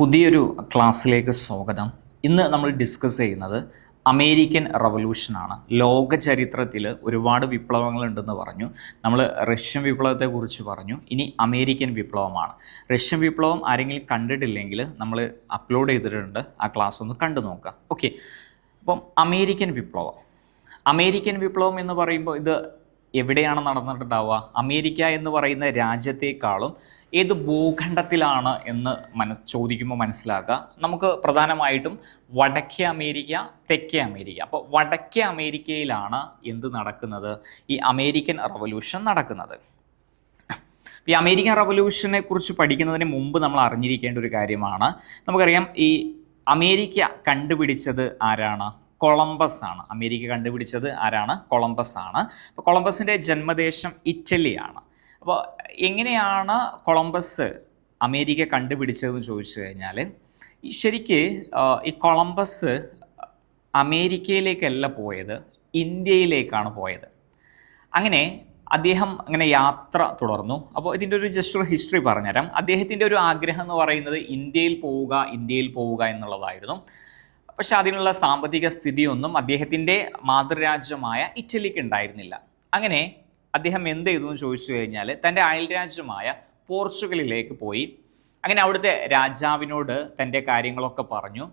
പുതിയൊരു ക്ലാസ്സിലേക്ക് സ്വാഗതം. ഇന്ന് നമ്മൾ ഡിസ്കസ് ചെയ്യുന്നത് അമേരിക്കൻ റവല്യൂഷനാണ്. ലോക ചരിത്രത്തിൽ ഒരുപാട് വിപ്ലവങ്ങളുണ്ടെന്ന് പറഞ്ഞു. നമ്മൾ റഷ്യൻ വിപ്ലവത്തെക്കുറിച്ച് പറഞ്ഞു. ഇനി അമേരിക്കൻ വിപ്ലവമാണ്. റഷ്യൻ വിപ്ലവം ആരെങ്കിലും കണ്ടിട്ടില്ലെങ്കിൽ നമ്മൾ അപ്ലോഡ് ചെയ്തിട്ടുണ്ട്. ആ ക്ലാസ് ഒന്ന് കണ്ടു നോക്കാം. ഓക്കെ, അപ്പം അമേരിക്കൻ വിപ്ലവം എന്ന് പറയുമ്പോൾ ഇത് എവിടെയാണ് നടന്നിട്ടുണ്ടാവുക? അമേരിക്ക എന്ന് പറയുന്ന രാജ്യത്തെക്കാളും ഏത് ഭൂഖണ്ഡത്തിലാണ് എന്ന് ചോദിക്കുമ്പോൾ മനസ്സിലാക്കുക. നമുക്ക് പ്രധാനമായിട്ടും വടക്കേ അമേരിക്ക, തെക്കേ അമേരിക്ക. അപ്പോൾ വടക്കേ അമേരിക്കയിലാണ് എന്ത് നടക്കുന്നത്? ഈ അമേരിക്കൻ റവല്യൂഷൻ നടക്കുന്നത്. ഈ അമേരിക്കൻ റവല്യൂഷനെ കുറിച്ച് പഠിക്കുന്നതിന് മുമ്പ് നമ്മൾ അറിഞ്ഞിരിക്കേണ്ട ഒരു കാര്യമാണ്, നമുക്കറിയാം ഈ അമേരിക്ക കണ്ടുപിടിച്ചത് ആരാണ്? കൊളംബസ് ആണ്. അമേരിക്ക കണ്ടുപിടിച്ചത് ആരാണ്? കൊളംബസ് ആണ്. അപ്പോൾ കൊളംബസിൻ്റെ ജന്മദേശം ഇറ്റലിയാണ്. അപ്പോൾ എങ്ങനെയാണ് കൊളംബസ് അമേരിക്ക കണ്ടുപിടിച്ചതെന്ന് ചോദിച്ചു കഴിഞ്ഞാൽ, ശരിക്ക് ഈ കൊളംബസ് അമേരിക്കയിലേക്കല്ല പോയത്, ഇന്ത്യയിലേക്കാണ് പോയത്. അങ്ങനെ അദ്ദേഹം അങ്ങനെ യാത്ര തുടർന്നു. അപ്പോൾ ഇതിൻ്റെ ഒരു ജസ്റ്റ് ഒരു ഹിസ്റ്ററി പറഞ്ഞുതരാം. അദ്ദേഹത്തിൻ്റെ ഒരു ആഗ്രഹം എന്ന് പറയുന്നത് ഇന്ത്യയിൽ പോവുക എന്നുള്ളതായിരുന്നു. പക്ഷെ അതിനുള്ള സാമ്പത്തിക സ്ഥിതിയൊന്നും അദ്ദേഹത്തിൻ്റെ മാതൃരാജ്യമായ ഇറ്റലിക്ക് ഉണ്ടായിരുന്നില്ല. അങ്ങനെ അദ്ദേഹം എന്ത് ചെയ്തു എന്ന് ചോദിച്ചു കഴിഞ്ഞാൽ, തൻ്റെ അയൽരാജ്യമായ പോർച്ചുഗലിലേക്ക് പോയി. അങ്ങനെ അവിടുത്തെ രാജാവിനോട് തൻ്റെ കാര്യങ്ങളൊക്കെ പറഞ്ഞു.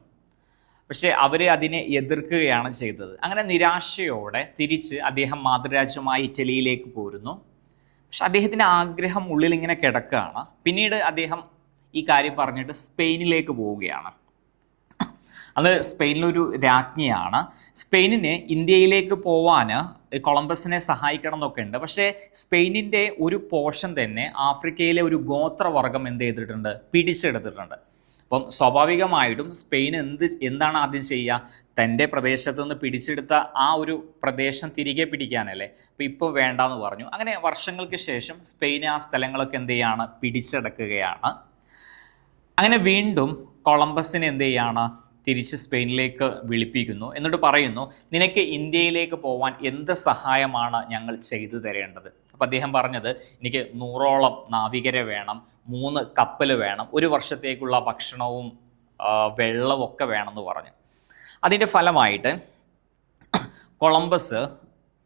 പക്ഷേ അവർ അതിനെ എതിർക്കുകയാണ് ചെയ്തത്. അങ്ങനെ നിരാശയോടെ തിരിച്ച് അദ്ദേഹം മാതൃരാജ്യമായ ഇറ്റലിയിലേക്ക് പോരുന്നു. പക്ഷെ അദ്ദേഹത്തിൻ്റെ ആഗ്രഹം ഉള്ളിൽ ഇങ്ങനെ കിടക്കുകയാണ്. പിന്നീട് അദ്ദേഹം ഈ കാര്യം പറഞ്ഞിട്ട് സ്പെയിനിലേക്ക് പോവുകയാണ്. അത് സ്പെയിനിലൊരു രാജ്ഞിയാണ്. സ്പെയിനിന് ഇന്ത്യയിലേക്ക് പോവാൻ കൊളംബസിനെ സഹായിക്കണം എന്നൊക്കെ ഉണ്ട്. പക്ഷേ സ്പെയിനിൻ്റെ ഒരു പോർഷൻ തന്നെ ആഫ്രിക്കയിലെ ഒരു ഗോത്രവർഗം എന്ത് ചെയ്തിട്ടുണ്ട്? പിടിച്ചെടുത്തിട്ടുണ്ട്. അപ്പം സ്വാഭാവികമായിട്ടും സ്പെയിൻ എന്താണ് ആദ്യം ചെയ്യുക? തൻ്റെ പ്രദേശത്ത് നിന്ന് പിടിച്ചെടുത്ത ആ ഒരു പ്രദേശം തിരികെ പിടിക്കാനല്ലേ. അപ്പോൾ ഇപ്പോൾ വേണ്ടാന്ന് പറഞ്ഞു. അങ്ങനെ വർഷങ്ങൾക്ക് ശേഷം സ്പെയിൻ ആ സ്ഥലങ്ങളൊക്കെ എന്ത് ചെയ്യാണ്? പിടിച്ചെടുക്കുകയാണ്. അങ്ങനെ വീണ്ടും കൊളംബസിനെ എന്ത് ചെയ്യാണ്? തിരിച്ച് സ്പെയിനിലേക്ക് വിളിപ്പിക്കുന്നു. എന്നിട്ട് പറയുന്നു, നിനക്ക് ഇന്ത്യയിലേക്ക് പോവാൻ എന്ത് സഹായമാണ് ഞങ്ങൾ ചെയ്തു തരേണ്ടത്? അപ്പോൾ അദ്ദേഹം പറഞ്ഞത്, എനിക്ക് 100ഓളം നാവികരെ വേണം, 3 കപ്പൽ വേണം, 1 വർഷത്തേക്കുള്ള ഭക്ഷണവും വെള്ളവും ഒക്കെ വേണമെന്ന് പറഞ്ഞു. അതിൻ്റെ ഫലമായിട്ട് കൊളംബസ്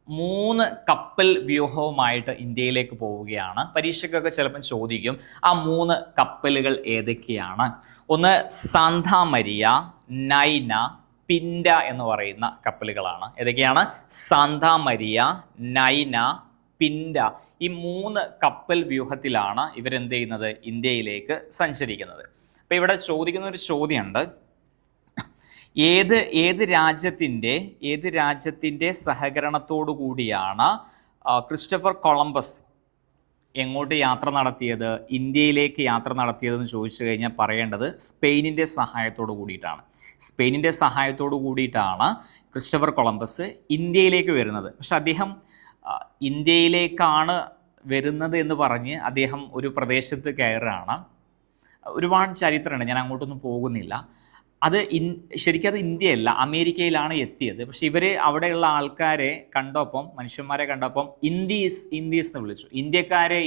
3 കപ്പൽ വ്യൂഹവുമായിട്ട് ഇന്ത്യയിലേക്ക് പോവുകയാണ്. പരീക്ഷയ്ക്കൊക്കെ ചിലപ്പം ചോദിക്കും, ആ 3 കപ്പലുകൾ ഏതൊക്കെയാണ്? ഒന്ന് സാന്താ മരിയ, നൈന, പിൻഡ എന്ന് പറയുന്ന കപ്പലുകളാണ്. ഏതൊക്കെയാണ്? Santa Maria, Nina, Pinta. ഈ 3 കപ്പൽ വ്യൂഹത്തിലാണ് ഇവരെന്ത് ചെയ്യുന്നത്? ഇന്ത്യയിലേക്ക് സഞ്ചരിക്കുന്നത്. അപ്പോൾ ഇവിടെ ചോദിക്കുന്ന ഒരു ചോദ്യമുണ്ട്, ഏത് രാജ്യത്തിൻ്റെ സഹകരണത്തോടു കൂടിയാണ് ക്രിസ്റ്റഫർ കൊളംബസ് എങ്ങോട്ട് യാത്ര നടത്തിയത്? ഇന്ത്യയിലേക്ക് യാത്ര നടത്തിയതെന്ന് ചോദിച്ചു കഴിഞ്ഞാൽ പറയേണ്ടത് സ്പെയിനിൻ്റെ സഹായത്തോടു കൂടിയിട്ടാണ്. സ്പെയിനിൻ്റെ സഹായത്തോടു കൂടിയിട്ടാണ് ക്രിസ്റ്റഫർ കൊളംബസ് ഇന്ത്യയിലേക്ക് വരുന്നത്. പക്ഷെ അദ്ദേഹം ഇന്ത്യയിലേക്കാണ് വരുന്നത് എന്ന് പറഞ്ഞ് അദ്ദേഹം ഒരു പ്രദേശത്ത് കയറുകയാണ്. ഒരുപാട് ചരിത്രമുണ്ട്, ഞാൻ അങ്ങോട്ടൊന്നും പോകുന്നില്ല. ശരിക്കും അത് ഇന്ത്യയല്ല, അമേരിക്കയിലാണ് എത്തിയത്. പക്ഷെ ഇവർ അവിടെയുള്ള ആൾക്കാരെ കണ്ടപ്പം, മനുഷ്യന്മാരെ കണ്ടപ്പം ഇന്ത്യസ് എന്ന് വിളിച്ചു, ഇന്ത്യക്കാരെ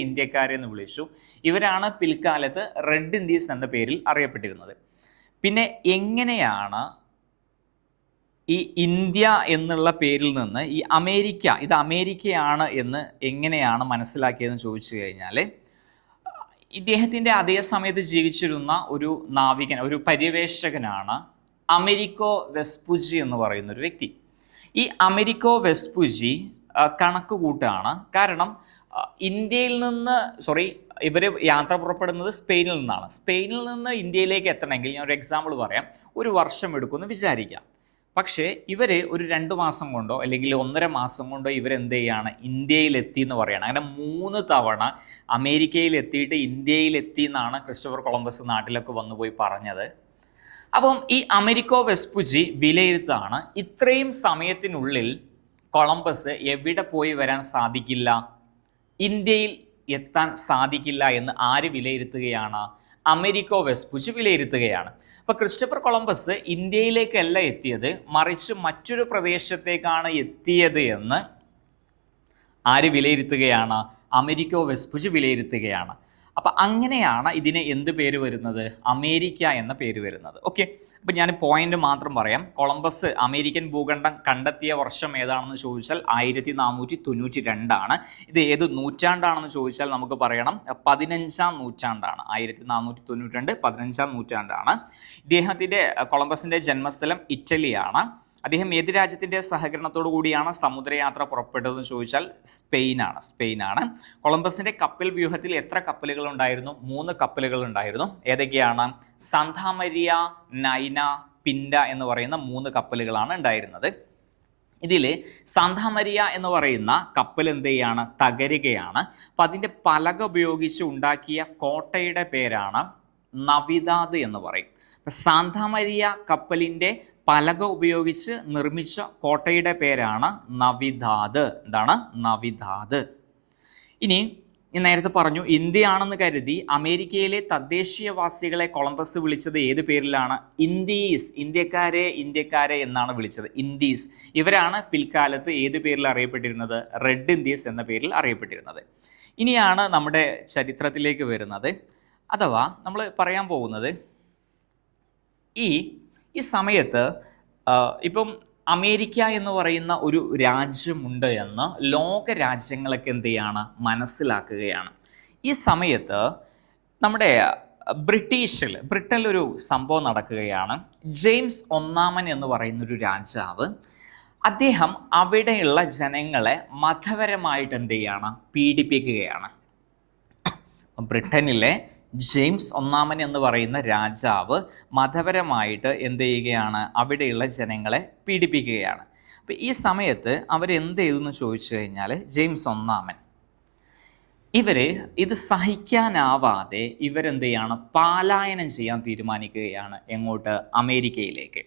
എന്ന് വിളിച്ചു. ഇവരാണ് പിൽക്കാലത്ത് റെഡ് ഇന്ത്യസ് എന്ന പേരിൽ അറിയപ്പെട്ടിരുന്നത്. പിന്നെ എങ്ങനെയാണ് ഈ ഇന്ത്യ എന്നുള്ള പേരിൽ നിന്ന് ഈ ഇത് അമേരിക്കയാണ് എന്ന് എങ്ങനെയാണ് മനസ്സിലാക്കിയതെന്ന് ചോദിച്ചു കഴിഞ്ഞാൽ, ഇദ്ദേഹത്തിൻ്റെ അതേ സമയത്ത് ജീവിച്ചിരുന്ന ഒരു നാവികൻ, ഒരു പര്യവേഷകനാണ് അമേരിക്കോ വെസ്പുജി എന്ന് പറയുന്ന ഒരു വ്യക്തി. ഈ അമേരിക്കോ വെസ്പുജി കണക്ക് കൂട്ടാണ്. കാരണം ഇവർ യാത്ര പുറപ്പെടുന്നത് സ്പെയിനിൽ നിന്നാണ്. സ്പെയിനിൽ നിന്ന് ഇന്ത്യയിലേക്ക് എത്തണമെങ്കിൽ, ഞാൻ ഒരു എക്സാമ്പിൾ പറയാം, 1 വർഷം എടുക്കുമെന്ന് വിചാരിക്കാം. പക്ഷേ ഇവർ ഒരു 2 മാസം കൊണ്ടോ അല്ലെങ്കിൽ 1.5 മാസം കൊണ്ടോ ഇവരെന്ത് ചെയ്യാണ്? ഇന്ത്യയിലെത്തി എന്ന് പറയുകയാണ്. അങ്ങനെ 3 തവണ അമേരിക്കയിലെത്തിയിട്ട് ഇന്ത്യയിലെത്തി എന്നാണ് ക്രിസ്റ്റഫർ കൊളംബസ് നാട്ടിലൊക്കെ വന്നുപോയി പറഞ്ഞത്. അപ്പം ഈ അമേരിക്കോ വെസ്പുജി വിലയിരുത്താണ്, ഇത്രയും സമയത്തിനുള്ളിൽ കൊളംബസ് എവിടെ പോയി വരാൻ സാധിക്കില്ല? ഇന്ത്യയിൽ എത്താൻ സാധിക്കില്ല എന്ന് ആര് വിലയിരുത്തുകയാണ്? അമേരിക്കോ വെസ്പുജി വിലയിരുത്തുകയാണ്. അപ്പോൾ ക്രിസ്റ്റഫർ കൊളംബസ് ഇന്ത്യയിലേക്കല്ല എത്തിയത്, മറിച്ച് മറ്റൊരു പ്രദേശത്തേക്കാണ് എത്തിയത് എന്ന് ആര് വിലയിരുത്തുകയാണ്? അമേരിക്കോ വെസ്പുജി വിലയിരുത്തുകയാണ്. അപ്പം അങ്ങനെയാണ് ഇതിന് എന്ത് പേര് വരുന്നത്? അമേരിക്ക എന്ന പേര് വരുന്നത്. ഓക്കെ, അപ്പം ഞാൻ പോയിന്റ് മാത്രം പറയാം. കൊളംബസ് അമേരിക്കൻ ഭൂഖണ്ഡം കണ്ടെത്തിയ വർഷം ഏതാണെന്ന് ചോദിച്ചാൽ 1492 ഇത് ഏത് നൂറ്റാണ്ടാണെന്ന് ചോദിച്ചാൽ നമുക്ക് പറയണം 15-ാം നൂറ്റാണ്ടാണ്. 1492 15-ാം നൂറ്റാണ്ടാണ്. ഇദ്ദേഹത്തിൻ്റെ കൊളംബസിൻ്റെ ജന്മസ്ഥലം ഇറ്റലിയാണ്. അദ്ദേഹം ഏത് രാജ്യത്തിൻ്റെ സഹകരണത്തോടു കൂടിയാണ് സമുദ്രയാത്ര പുറപ്പെട്ടതെന്ന് ചോദിച്ചാൽ സ്പെയിനാണ്. കൊളംബസിൻ്റെ കപ്പൽ വ്യൂഹത്തിൽ എത്ര കപ്പലുകൾ ഉണ്ടായിരുന്നു? 3 കപ്പലുകൾ ഉണ്ടായിരുന്നു. ഏതൊക്കെയാണ്? സാന്താ മരിയ, നൈന, പിൻഡ എന്ന് പറയുന്ന 3 കപ്പലുകളാണ് ഉണ്ടായിരുന്നത്. ഇതിൽ സാന്താ മരിയ എന്ന് പറയുന്ന കപ്പൽ എന്ത് ചെയ്യാണ്? തകരുകയാണ്. അപ്പം അതിൻ്റെ പലക ഉപയോഗിച്ച് ഉണ്ടാക്കിയ കോട്ടയുടെ പേരാണ് നവിദാദ് എന്ന് പറയും. അപ്പം സാന്താ മരിയ കപ്പലിൻ്റെ പലക ഉപയോഗിച്ച് നിർമ്മിച്ച കോട്ടയുടെ പേരാണ് നവിദാദ്. എന്താണ്? നവിദാദ്. ഇനി ഞാൻ നേരത്തെ പറഞ്ഞു, ഇന്ത്യയാണെന്ന് കരുതി അമേരിക്കയിലെ തദ്ദേശീയവാസികളെ കൊളംബസ് വിളിച്ചത് ഏത് പേരിലാണ്? ഇന്ത്യീസ്. ഇന്ത്യക്കാരെ എന്നാണ് വിളിച്ചത്. ഇന്ത്യീസ്. ഇവരാണ് പിൽക്കാലത്ത് ഏത് പേരിൽ അറിയപ്പെട്ടിരുന്നത്? റെഡ് ഇന്ത്യസ് എന്ന പേരിൽ അറിയപ്പെട്ടിരുന്നത്. ഇനിയാണ് നമ്മുടെ ചരിത്രത്തിലേക്ക് വരുന്നത്. അഥവാ നമ്മൾ പറയാൻ പോകുന്നത് ഈ സമയത്ത് ഇപ്പം അമേരിക്ക എന്ന് പറയുന്ന ഒരു രാജ്യമുണ്ട് എന്ന് ലോക രാജ്യങ്ങളൊക്കെ എന്ത് ചെയ്യാണ്? മനസ്സിലാക്കുകയാണ്. ഈ സമയത്ത് നമ്മുടെ ബ്രിട്ടനിലൊരു സംഭവം നടക്കുകയാണ്. ജെയിംസ് ഒന്നാമൻ എന്ന് പറയുന്നൊരു രാജാവ്, അദ്ദേഹം അവിടെയുള്ള ജനങ്ങളെ മതപരമായിട്ട് എന്ത് ചെയ്യാണ്? പീഡിപ്പിക്കുകയാണ്. ബ്രിട്ടനിലെ ജെയിംസ് ഒന്നാമൻ എന്ന് പറയുന്ന രാജാവ് മതപരമായിട്ട് എന്ത് ചെയ്യുകയാണ്? അവിടെയുള്ള ജനങ്ങളെ പീഡിപ്പിക്കുകയാണ്. അപ്പം ഈ സമയത്ത് അവരെന്ത് ചെയ്തെന്ന് ചോദിച്ചു കഴിഞ്ഞാൽ, ജെയിംസ് ഒന്നാമൻ ഇത് സഹിക്കാനാവാതെ ഇവരെന്ത് ചെയ്യാണ്? പലായനം ചെയ്യാൻ തീരുമാനിക്കുകയാണ്. എങ്ങോട്ട്? അമേരിക്കയിലേക്ക്.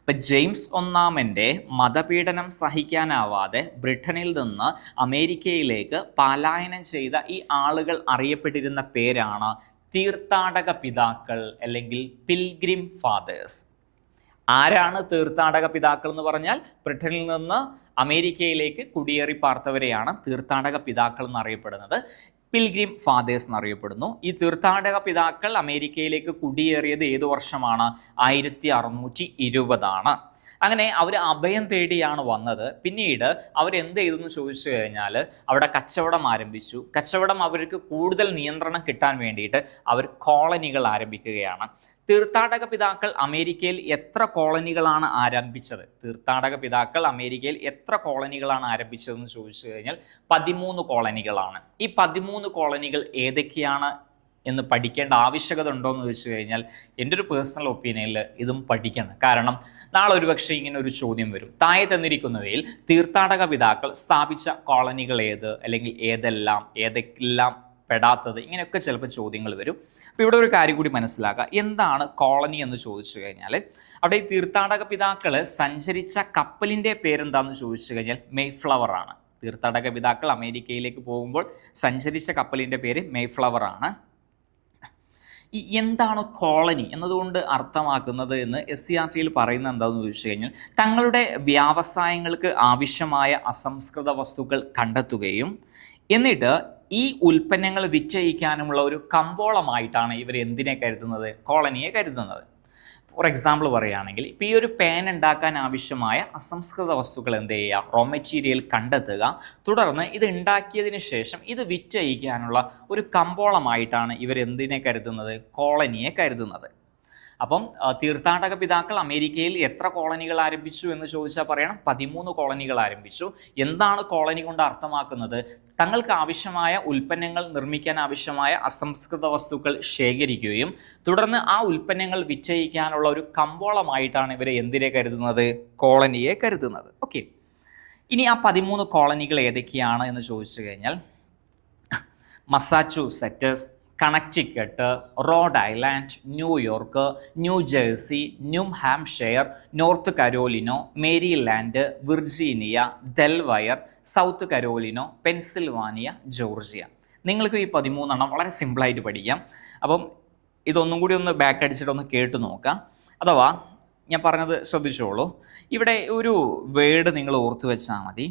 അപ്പം ജെയിംസ് ഒന്നാമൻ്റെ മതപീഡനം സഹിക്കാനാവാതെ ബ്രിട്ടനിൽ നിന്ന് അമേരിക്കയിലേക്ക് പലായനം ചെയ്ത ഈ ആളുകൾ അറിയപ്പെട്ടിരുന്ന പേരാണ് തീർത്ഥാടക പിതാക്കൾ അല്ലെങ്കിൽ പിൽഗ്രിം ഫാദേഴ്സ്. ആരാണ് തീർത്ഥാടക പിതാക്കൾ എന്ന് പറഞ്ഞാൽ? ബ്രിട്ടനിൽ നിന്ന് അമേരിക്കയിലേക്ക് കുടിയേറി പാർത്തവരെയാണ് തീർത്ഥാടക പിതാക്കൾ എന്നറിയപ്പെടുന്നത്. പിൽഗ്രിം ഫാദേഴ്സ് എന്നറിയപ്പെടുന്നു. ഈ തീർത്ഥാടക പിതാക്കൾ അമേരിക്കയിലേക്ക് കുടിയേറിയത് ഏത് വർഷമാണ്? 1620. അങ്ങനെ അവർ അഭയം തേടിയാണ് വന്നത്. പിന്നീട് അവരെന്ത് ചെയ്തെന്ന് ചോദിച്ചു കഴിഞ്ഞാൽ അവിടെ കച്ചവടം ആരംഭിച്ചു. കച്ചവടം അവർക്ക് കൂടുതൽ നിയന്ത്രണം കിട്ടാൻ വേണ്ടിയിട്ട് അവർ കോളനികൾ ആരംഭിക്കുകയാണ്. തീർത്ഥാടക പിതാക്കൾ അമേരിക്കയിൽ എത്ര കോളനികളാണ് ആരംഭിച്ചത്? ആരംഭിച്ചതെന്ന് ചോദിച്ചു കഴിഞ്ഞാൽ 13 കോളനികളാണ്. ഈ 13 കോളനികൾ ഏതൊക്കെയാണ് എന്ന് പഠിക്കേണ്ട ആവശ്യകത ഉണ്ടോ എന്ന് ചോദിച്ചു കഴിഞ്ഞാൽ എൻ്റെ ഒരു പേഴ്സണൽ ഒപ്പീനിയനിൽ ഇതും പഠിക്കണം. കാരണം നാളെ ഒരുപക്ഷെ ഇങ്ങനെ ഒരു ചോദ്യം വരും. താഴെ തന്നിരിക്കുന്നവയിൽ തീർത്ഥാടക പിതാക്കൾ സ്ഥാപിച്ച കോളനികൾ ഏത്, അല്ലെങ്കിൽ ഏതെല്ലാം പെടാത്തത്, ഇങ്ങനെയൊക്കെ ചിലപ്പോൾ ചോദ്യങ്ങൾ വരും. അപ്പോൾ ഇവിടെ ഒരു കാര്യം കൂടി മനസ്സിലാക്കുക. എന്താണ് കോളനി എന്ന് ചോദിച്ചു കഴിഞ്ഞാൽ, അവിടെ ഈ തീർത്ഥാടക പിതാക്കൾ സഞ്ചരിച്ച കപ്പലിൻ്റെ പേരെന്താണെന്ന് ചോദിച്ചു കഴിഞ്ഞാൽ മേയ്ഫ്ലവർ ആണ്. തീർത്ഥാടക പിതാക്കൾ അമേരിക്കയിലേക്ക് പോകുമ്പോൾ സഞ്ചരിച്ച കപ്പലിൻ്റെ പേര് മേയ്ഫ്ലവർ ആണ്. എന്താണ് കോളനി എന്നതുകൊണ്ട് അർത്ഥമാക്കുന്നത് എന്ന് SCERTയിൽ പറയുന്നത് എന്താണെന്ന് ചോദിച്ചു കഴിഞ്ഞാൽ, തങ്ങളുടെ വ്യവസായങ്ങൾക്ക് ആവശ്യമായ അസംസ്കൃത വസ്തുക്കൾ കണ്ടെത്തുകയും എന്നിട്ട് ഈ ഉൽപ്പന്നങ്ങൾ വിറ്റഴിക്കാനുമുള്ള ഒരു കമ്പോളമായിട്ടാണ് ഇവർ എന്തിനെ കരുതുന്നത്? കോളനിയെ കരുതുന്നത്. ഫോർ എക്സാമ്പിൾ പറയുകയാണെങ്കിൽ, ഇപ്പോൾ ഈ ഒരു പേൻ ഉണ്ടാക്കാൻ ആവശ്യമായ അസംസ്കൃത വസ്തുക്കൾ എന്ത് ചെയ്യുക? റോ മെറ്റീരിയൽ കണ്ടെത്തുക. തുടർന്ന് ഇത് ഉണ്ടാക്കിയതിന് ശേഷം ഇത് വിറ്റഴിക്കാനുള്ള ഒരു കമ്പോളമായിട്ടാണ് ഇവർ എന്തിനെ കരുതുന്നത്? കോളനിയെ കരുതുന്നത്. അപ്പം തീർത്ഥാടക പിതാക്കൾ അമേരിക്കയിൽ എത്ര കോളനികൾ ആരംഭിച്ചു എന്ന് ചോദിച്ചാൽ പറയണം 13 കോളനികൾ ആരംഭിച്ചു. എന്താണ് കോളനി കൊണ്ട് അർത്ഥമാക്കുന്നത്? തങ്ങൾക്ക് ആവശ്യമായ ഉൽപ്പന്നങ്ങൾ നിർമ്മിക്കാൻ ആവശ്യമായ അസംസ്കൃത വസ്തുക്കൾ ശേഖരിക്കുകയും തുടർന്ന് ആ ഉൽപ്പന്നങ്ങൾ വിറ്റഴിക്കാനുള്ള ഒരു കമ്പോളമായിട്ടാണ് ഇവരെ എന്തിനെ കരുതുന്നത്? കോളനിയെ കരുതുന്നത്. ഓക്കെ, ഇനി ആ 13 കോളനികൾ ഏതൊക്കെയാണ് എന്ന് ചോദിച്ചു കഴിഞ്ഞാൽ, Massachusetts, Connecticut, Rhode Island, New York, New Jersey, New Hampshire, North Carolina, Maryland, Virginia, Delaware, South Carolina, Pennsylvania, Georgia. നിങ്ങൾക്ക് ഈ 13 വളരെ സിമ്പിളായിട്ട് പഠിക്കാം. അപ്പം ഇതൊന്നും കൂടി ഒന്ന് ബാക്ക് അടിച്ചിട്ടൊന്ന് കേട്ട് നോക്കാം. അഥവാ ഞാൻ പറഞ്ഞത് ശ്രദ്ധിച്ചോളൂ. ഇവിടെ ഒരു വേർഡ് നിങ്ങൾ ഓർത്ത് വെച്ചാൽ മതി.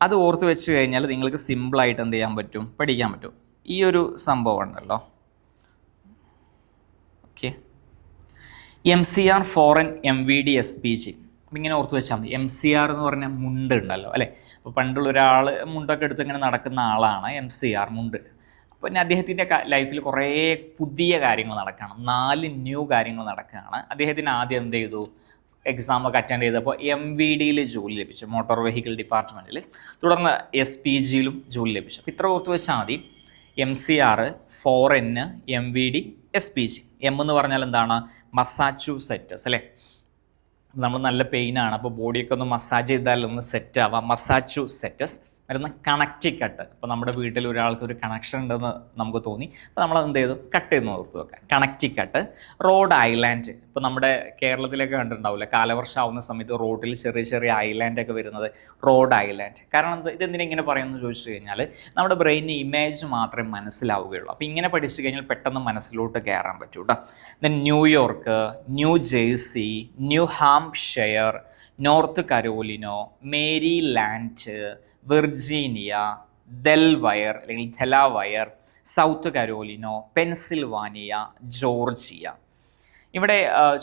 അത് ഓർത്ത് വെച്ച് കഴിഞ്ഞാൽ നിങ്ങൾക്ക് സിമ്പിളായിട്ട് എന്ത് ചെയ്യാൻ പറ്റും? പഠിക്കാൻ പറ്റും. ഈ ഒരു സംഭവം ഉണ്ടല്ലോ, okay, MCR foreign MVD SPG. അപ്പം ഇങ്ങനെ ഓർത്ത് വെച്ചാൽ മതി. MCR എന്ന് പറഞ്ഞാൽ മുണ്ട് ഉണ്ടല്ലോ അല്ലേ. അപ്പോൾ പണ്ടുള്ള ഒരാൾ മുണ്ടൊക്കെ എടുത്ത് ഇങ്ങനെ നടക്കുന്ന ആളാണ് MCR, മുണ്ട്. അപ്പോൾ പിന്നെ അദ്ദേഹത്തിൻ്റെ ലൈഫിൽ കുറേ പുതിയ കാര്യങ്ങൾ നടക്കുകയാണ്, 4 ന്യൂ കാര്യങ്ങൾ നടക്കുകയാണ്. അദ്ദേഹത്തിന് ആദ്യം എന്ത് ചെയ്തു, എക്സാമൊക്കെ അറ്റൻഡ് ചെയ്തപ്പോൾ MVDയിൽ ജോലി ലഭിച്ചു, മോട്ടോർ വെഹിക്കിൾ ഡിപ്പാർട്ട്മെൻറ്റിൽ. തുടർന്ന് SPGയിലും ജോലി ലഭിച്ചു. അപ്പോൾ ഇത്ര ഓർത്ത് വെച്ചാൽ മതി. MCR, 4N, MVD, SPG. M എന്ന് പറഞ്ഞാൽ എന്താണ്, മസാച്യൂസെറ്റ്സ് അല്ലേ. നമ്മൾ നല്ല പെയിനാണ്, അപ്പോൾ ബോഡിയൊക്കെ ഒന്ന് മസാജ് ചെയ്താൽ ഒന്ന് സെറ്റ് ആവാം. മസാച്യൂസെറ്റ്സ്. വരുന്ന കണക്റ്റിക്കട്ട്. ഇപ്പോൾ നമ്മുടെ വീട്ടിൽ ഒരാൾക്ക് ഒരു കണക്ഷൻ ഉണ്ടെന്ന് നമുക്ക് തോന്നി, അപ്പോൾ നമ്മൾ എന്ത് ചെയ്തു, കട്ട് ചെയ്ത് ഓർത്ത് വെക്കാം, കണക്റ്റിക്കട്ട്. Rhode island. ഇപ്പോൾ നമ്മുടെ കേരളത്തിലൊക്കെ കണ്ടിട്ടുണ്ടാവില്ല, കാലവർഷം ആവുന്ന സമയത്ത് റോഡിൽ ചെറിയ ചെറിയ ഐലാൻഡൊക്കെ വരുന്നത്, റോഡ് ഐലാൻഡ്. കാരണം ഇതെന്തിനാ ഇങ്ങനെ പറയുമെന്ന് ചോദിച്ചു കഴിഞ്ഞാൽ നമ്മുടെ ബ്രെയിനിന് ഇമേജ് മാത്രമേ മനസ്സിലാവുകയുള്ളൂ. അപ്പോൾ ഇങ്ങനെ പഠിച്ചു കഴിഞ്ഞാൽ പെട്ടെന്ന് മനസ്സിലോട്ട് കയറാൻ പറ്റൂ കേട്ടോ. Then New York, New Jersey, New Hampshire, North Carolina, Maryland, Virginia, Delaware അല്ലെങ്കിൽ Delaware, South Carolina, Pennsylvania, Georgia. ഇവിടെ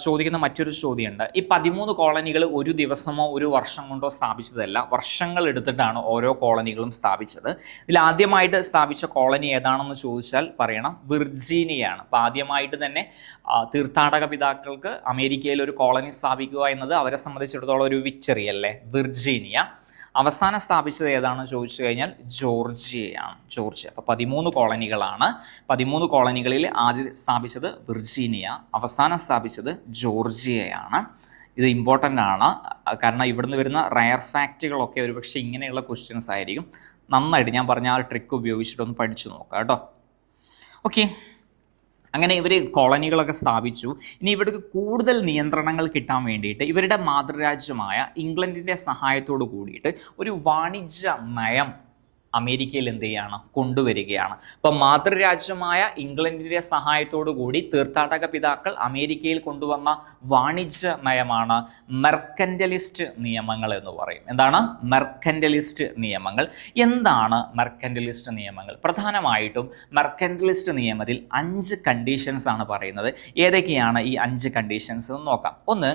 ചോദിക്കുന്ന മറ്റൊരു ചോദ്യമുണ്ട്. ഈ 13 കോളനികൾ ഒരു ദിവസമോ ഒരു വർഷം കൊണ്ടോ സ്ഥാപിച്ചതല്ല, വർഷങ്ങൾ എടുത്തിട്ടാണ് ഓരോ കോളനികളും സ്ഥാപിച്ചത്. ഇതിൽ ആദ്യമായിട്ട് സ്ഥാപിച്ച കോളനി ഏതാണെന്ന് ചോദിച്ചാൽ പറയണം, വിർജീനിയയാണ്. അപ്പോൾ ആദ്യമായിട്ട് തന്നെ തീർത്ഥാടക പിതാക്കൾക്ക് അമേരിക്കയിൽ ഒരു കോളനി സ്ഥാപിക്കുക എന്നത് അവരെ സംബന്ധിച്ചിടത്തോളം ഒരു വിക്ടറി അല്ലേ, വിർജീനിയ. അവസാനം സ്ഥാപിച്ചത് ഏതാണെന്ന് ചോദിച്ചു കഴിഞ്ഞാൽ ജോർജിയയാണ്, ജോർജിയ. അപ്പോൾ 13 കോളനികളാണ്. 13 കോളനികളിൽ ആദ്യം സ്ഥാപിച്ചത് വിർജീനിയ, അവസാനം സ്ഥാപിച്ചത് ജോർജിയയാണ്. ഇത് ഇമ്പോർട്ടൻ്റ് ആണ്, കാരണം ഇവിടുന്ന് വരുന്ന റയർ ഫാക്റ്റുകളൊക്കെ ഒരുപക്ഷെ ഇങ്ങനെയുള്ള ക്വസ്റ്റ്യൻസ് ആയിരിക്കും. നന്നായിട്ട് ഞാൻ പറഞ്ഞ ആ ട്രിക്ക് ഉപയോഗിച്ചിട്ടൊന്ന് പഠിച്ചു നോക്കാം കേട്ടോ. ഓക്കെ, അങ്ങനെ ഇവർ കോളനികളൊക്കെ സ്ഥാപിച്ചു. ഇനി ഇവർക്ക് കൂടുതൽ നിയന്ത്രണങ്ങൾ കിട്ടാൻ വേണ്ടിയിട്ട് ഇവരുടെ മാതൃരാജ്യമായ ഇംഗ്ലണ്ടിൻ്റെ സഹായത്തോട് കൂടിയിട്ട് ഒരു വാണിജ്യ നയം അമേരിക്കയിൽ എന്ത് ചെയ്യാണ്, കൊണ്ടുവരികയാണ്. അപ്പം മാതൃരാജ്യമായ ഇംഗ്ലണ്ടിൻ്റെ സഹായത്തോടു കൂടി തീർത്ഥാടക പിതാക്കൾ അമേരിക്കയിൽ കൊണ്ടുവന്ന വാണിജ്യ നയമാണ് മെർക്കൻ്റലിസ്റ്റ് നിയമങ്ങൾ എന്ന് പറയും. എന്താണ് മെർക്കൻ്റലിസ്റ്റ് നിയമങ്ങൾ? എന്താണ് മെർക്കൻ്റലിസ്റ്റ് നിയമങ്ങൾ? പ്രധാനമായിട്ടും മെർക്കൻ്റലിസ്റ്റ് നിയമത്തിൽ 5 കണ്ടീഷൻസ് ആണ് പറയുന്നത്. ഏതൊക്കെയാണ് ഈ 5 കണ്ടീഷൻസ് എന്ന് നോക്കാം. ഒന്ന്,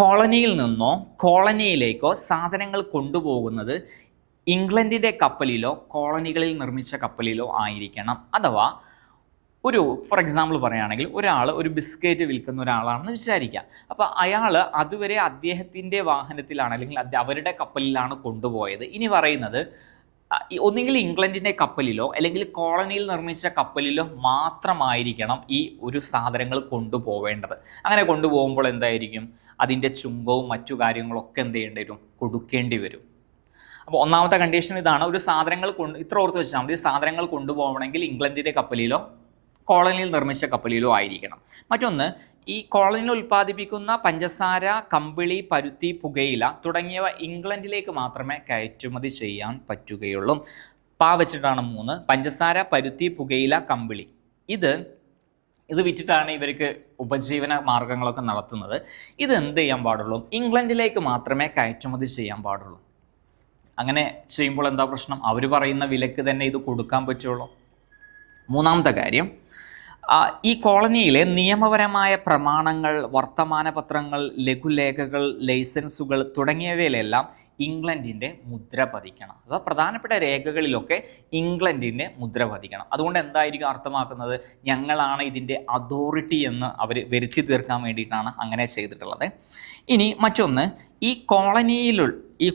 കോളനിയിൽ നിന്നോ കോളനിയിലേക്കോ സാധനങ്ങൾ കൊണ്ടുപോകുന്നത് ഇംഗ്ലണ്ടിൻ്റെ കപ്പലിലോ കോളനികളിൽ നിർമ്മിച്ച കപ്പലിലോ ആയിരിക്കണം. അഥവാ ഒരു ഫോർ എക്സാമ്പിൾ പറയുകയാണെങ്കിൽ ഒരാൾ ഒരു ബിസ്ക്കറ്റ് വിൽക്കുന്ന ഒരാളാണെന്ന് വിചാരിക്കുക. അപ്പോൾ അയാൾ അതുവരെ അദ്ദേഹത്തിൻ്റെ വാഹനത്തിലാണ് അല്ലെങ്കിൽ അവരുടെ കപ്പലിലാണ് കൊണ്ടുപോയത്. ഇനി പറയുന്നത് ഒന്നുകിൽ ഇംഗ്ലണ്ടിൻ്റെ കപ്പലിലോ അല്ലെങ്കിൽ കോളനിയിൽ നിർമ്മിച്ച കപ്പലിലോ മാത്രമായിരിക്കണം ഈ ഒരു സാധനങ്ങൾ കൊണ്ടുപോവേണ്ടത്. അങ്ങനെ കൊണ്ടുപോകുമ്പോൾ എന്തായിരിക്കും, അതിൻ്റെ ചുങ്കവും മറ്റു കാര്യങ്ങളൊക്കെ എന്ത് ചെയ്യേണ്ടി വരും, കൊടുക്കേണ്ടി വരും. അപ്പോൾ ഒന്നാമത്തെ കണ്ടീഷൻ ഇതാണ്, ഒരു സാധനങ്ങൾ ഇത്ര ഓർത്ത് വെച്ചാൽ മതി, സാധനങ്ങൾ കൊണ്ടുപോകണമെങ്കിൽ ഇംഗ്ലണ്ടിൻ്റെ കപ്പലിലോ കോളനിയിൽ നിർമ്മിച്ച കപ്പലിലോ ആയിരിക്കണം. മറ്റൊന്ന്, ഈ കോളനിയിൽ ഉൽപ്പാദിപ്പിക്കുന്ന പഞ്ചസാര, കമ്പിളി, പരുത്തി, പുകയില തുടങ്ങിയവ ഇംഗ്ലണ്ടിലേക്ക് മാത്രമേ കയറ്റുമതി ചെയ്യാൻ പറ്റുകയുള്ളൂ. വെച്ചിട്ടാണ് 3, പഞ്ചസാര, പരുത്തി, പുകയില, കമ്പിളി. ഇത് വിറ്റിട്ടാണ് ഇവർക്ക് ഉപജീവന മാർഗങ്ങളൊക്കെ നടത്തുന്നത്. ഇത് എന്ത് ചെയ്യാൻ പാടുള്ളൂ, ഇംഗ്ലണ്ടിലേക്ക് മാത്രമേ കയറ്റുമതി ചെയ്യാൻ പാടുള്ളൂ. അങ്ങനെ ചെയ്യുമ്പോൾ എന്താ പ്രശ്നം, അവർ പറയുന്ന വിലക്ക് തന്നെ ഇത് കൊടുക്കാൻ പറ്റുള്ളൂ. മൂന്നാമത്തെ കാര്യം, ഈ കോളനിയിലെ നിയമപരമായ പ്രമാണങ്ങൾ, വർത്തമാനപത്രങ്ങൾ, ലഘുലേഖകൾ, ലൈസൻസുകൾ തുടങ്ങിയവയിലെല്ലാം ഇംഗ്ലണ്ടിൻ്റെ മുദ്ര പതിക്കണം. അഥവാ പ്രധാനപ്പെട്ട രേഖകളിലൊക്കെ ഇംഗ്ലണ്ടിൻ്റെ മുദ്ര പതിക്കണം. അതുകൊണ്ട് എന്തായിരിക്കും അർത്ഥമാക്കുന്നത്, ഞങ്ങളാണ് ഇതിൻ്റെ അതോറിറ്റി എന്ന് അവർ വരുത്തി തീർക്കാൻ വേണ്ടിയിട്ടാണ് അങ്ങനെ ചെയ്തിട്ടുള്ളത്. ഇനി മറ്റൊന്ന്, ഈ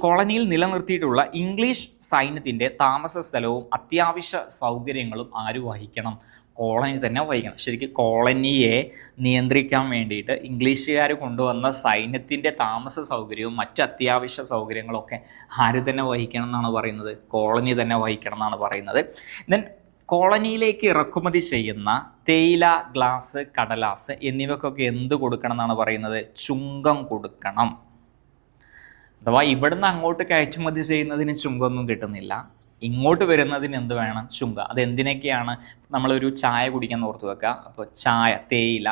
കോളനിയിൽ നിലനിർത്തിയിട്ടുള്ള ഇംഗ്ലീഷ് സൈന്യത്തിൻ്റെ താമസ സ്ഥലവും അത്യാവശ്യ സൗകര്യങ്ങളും ആര് വഹിക്കണം, കോളനി തന്നെ വഹിക്കണം. ശരിക്കും കോളനിയെ നിയന്ത്രിക്കാൻ വേണ്ടിയിട്ട് ഇംഗ്ലീഷുകാർ കൊണ്ടുവന്ന സൈന്യത്തിൻ്റെ താമസ സൗകര്യവും മറ്റ് അത്യാവശ്യ സൗകര്യങ്ങളൊക്കെ ആര് തന്നെ വഹിക്കണം എന്നാണ് പറയുന്നത്, കോളനി തന്നെ വഹിക്കണം എന്നാണ് പറയുന്നത്. ദെൻ കോളനിയിലേക്ക് ഇറക്കുമതി ചെയ്യുന്ന തേയില, ഗ്ലാസ്, കടലാസ് എന്നിവക്കൊക്കെ എന്ത് കൊടുക്കണം എന്നാണ് പറയുന്നത്, ചുങ്കം കൊടുക്കണം. അഥവാ ഇവിടുന്ന് അങ്ങോട്ട് കയറ്റുമതി ചെയ്യുന്നതിന് ചുങ്കമൊന്നും കിട്ടുന്നില്ല, ഇങ്ങോട്ട് വരുന്നതിന് എന്ത് വേണം, ചുങ്കം. അതെന്തിനൊക്കെയാണ്, നമ്മളൊരു ചായ കുടിക്കാൻ ഓർത്ത് വെക്കുക. അപ്പോൾ ചായ, തേയില,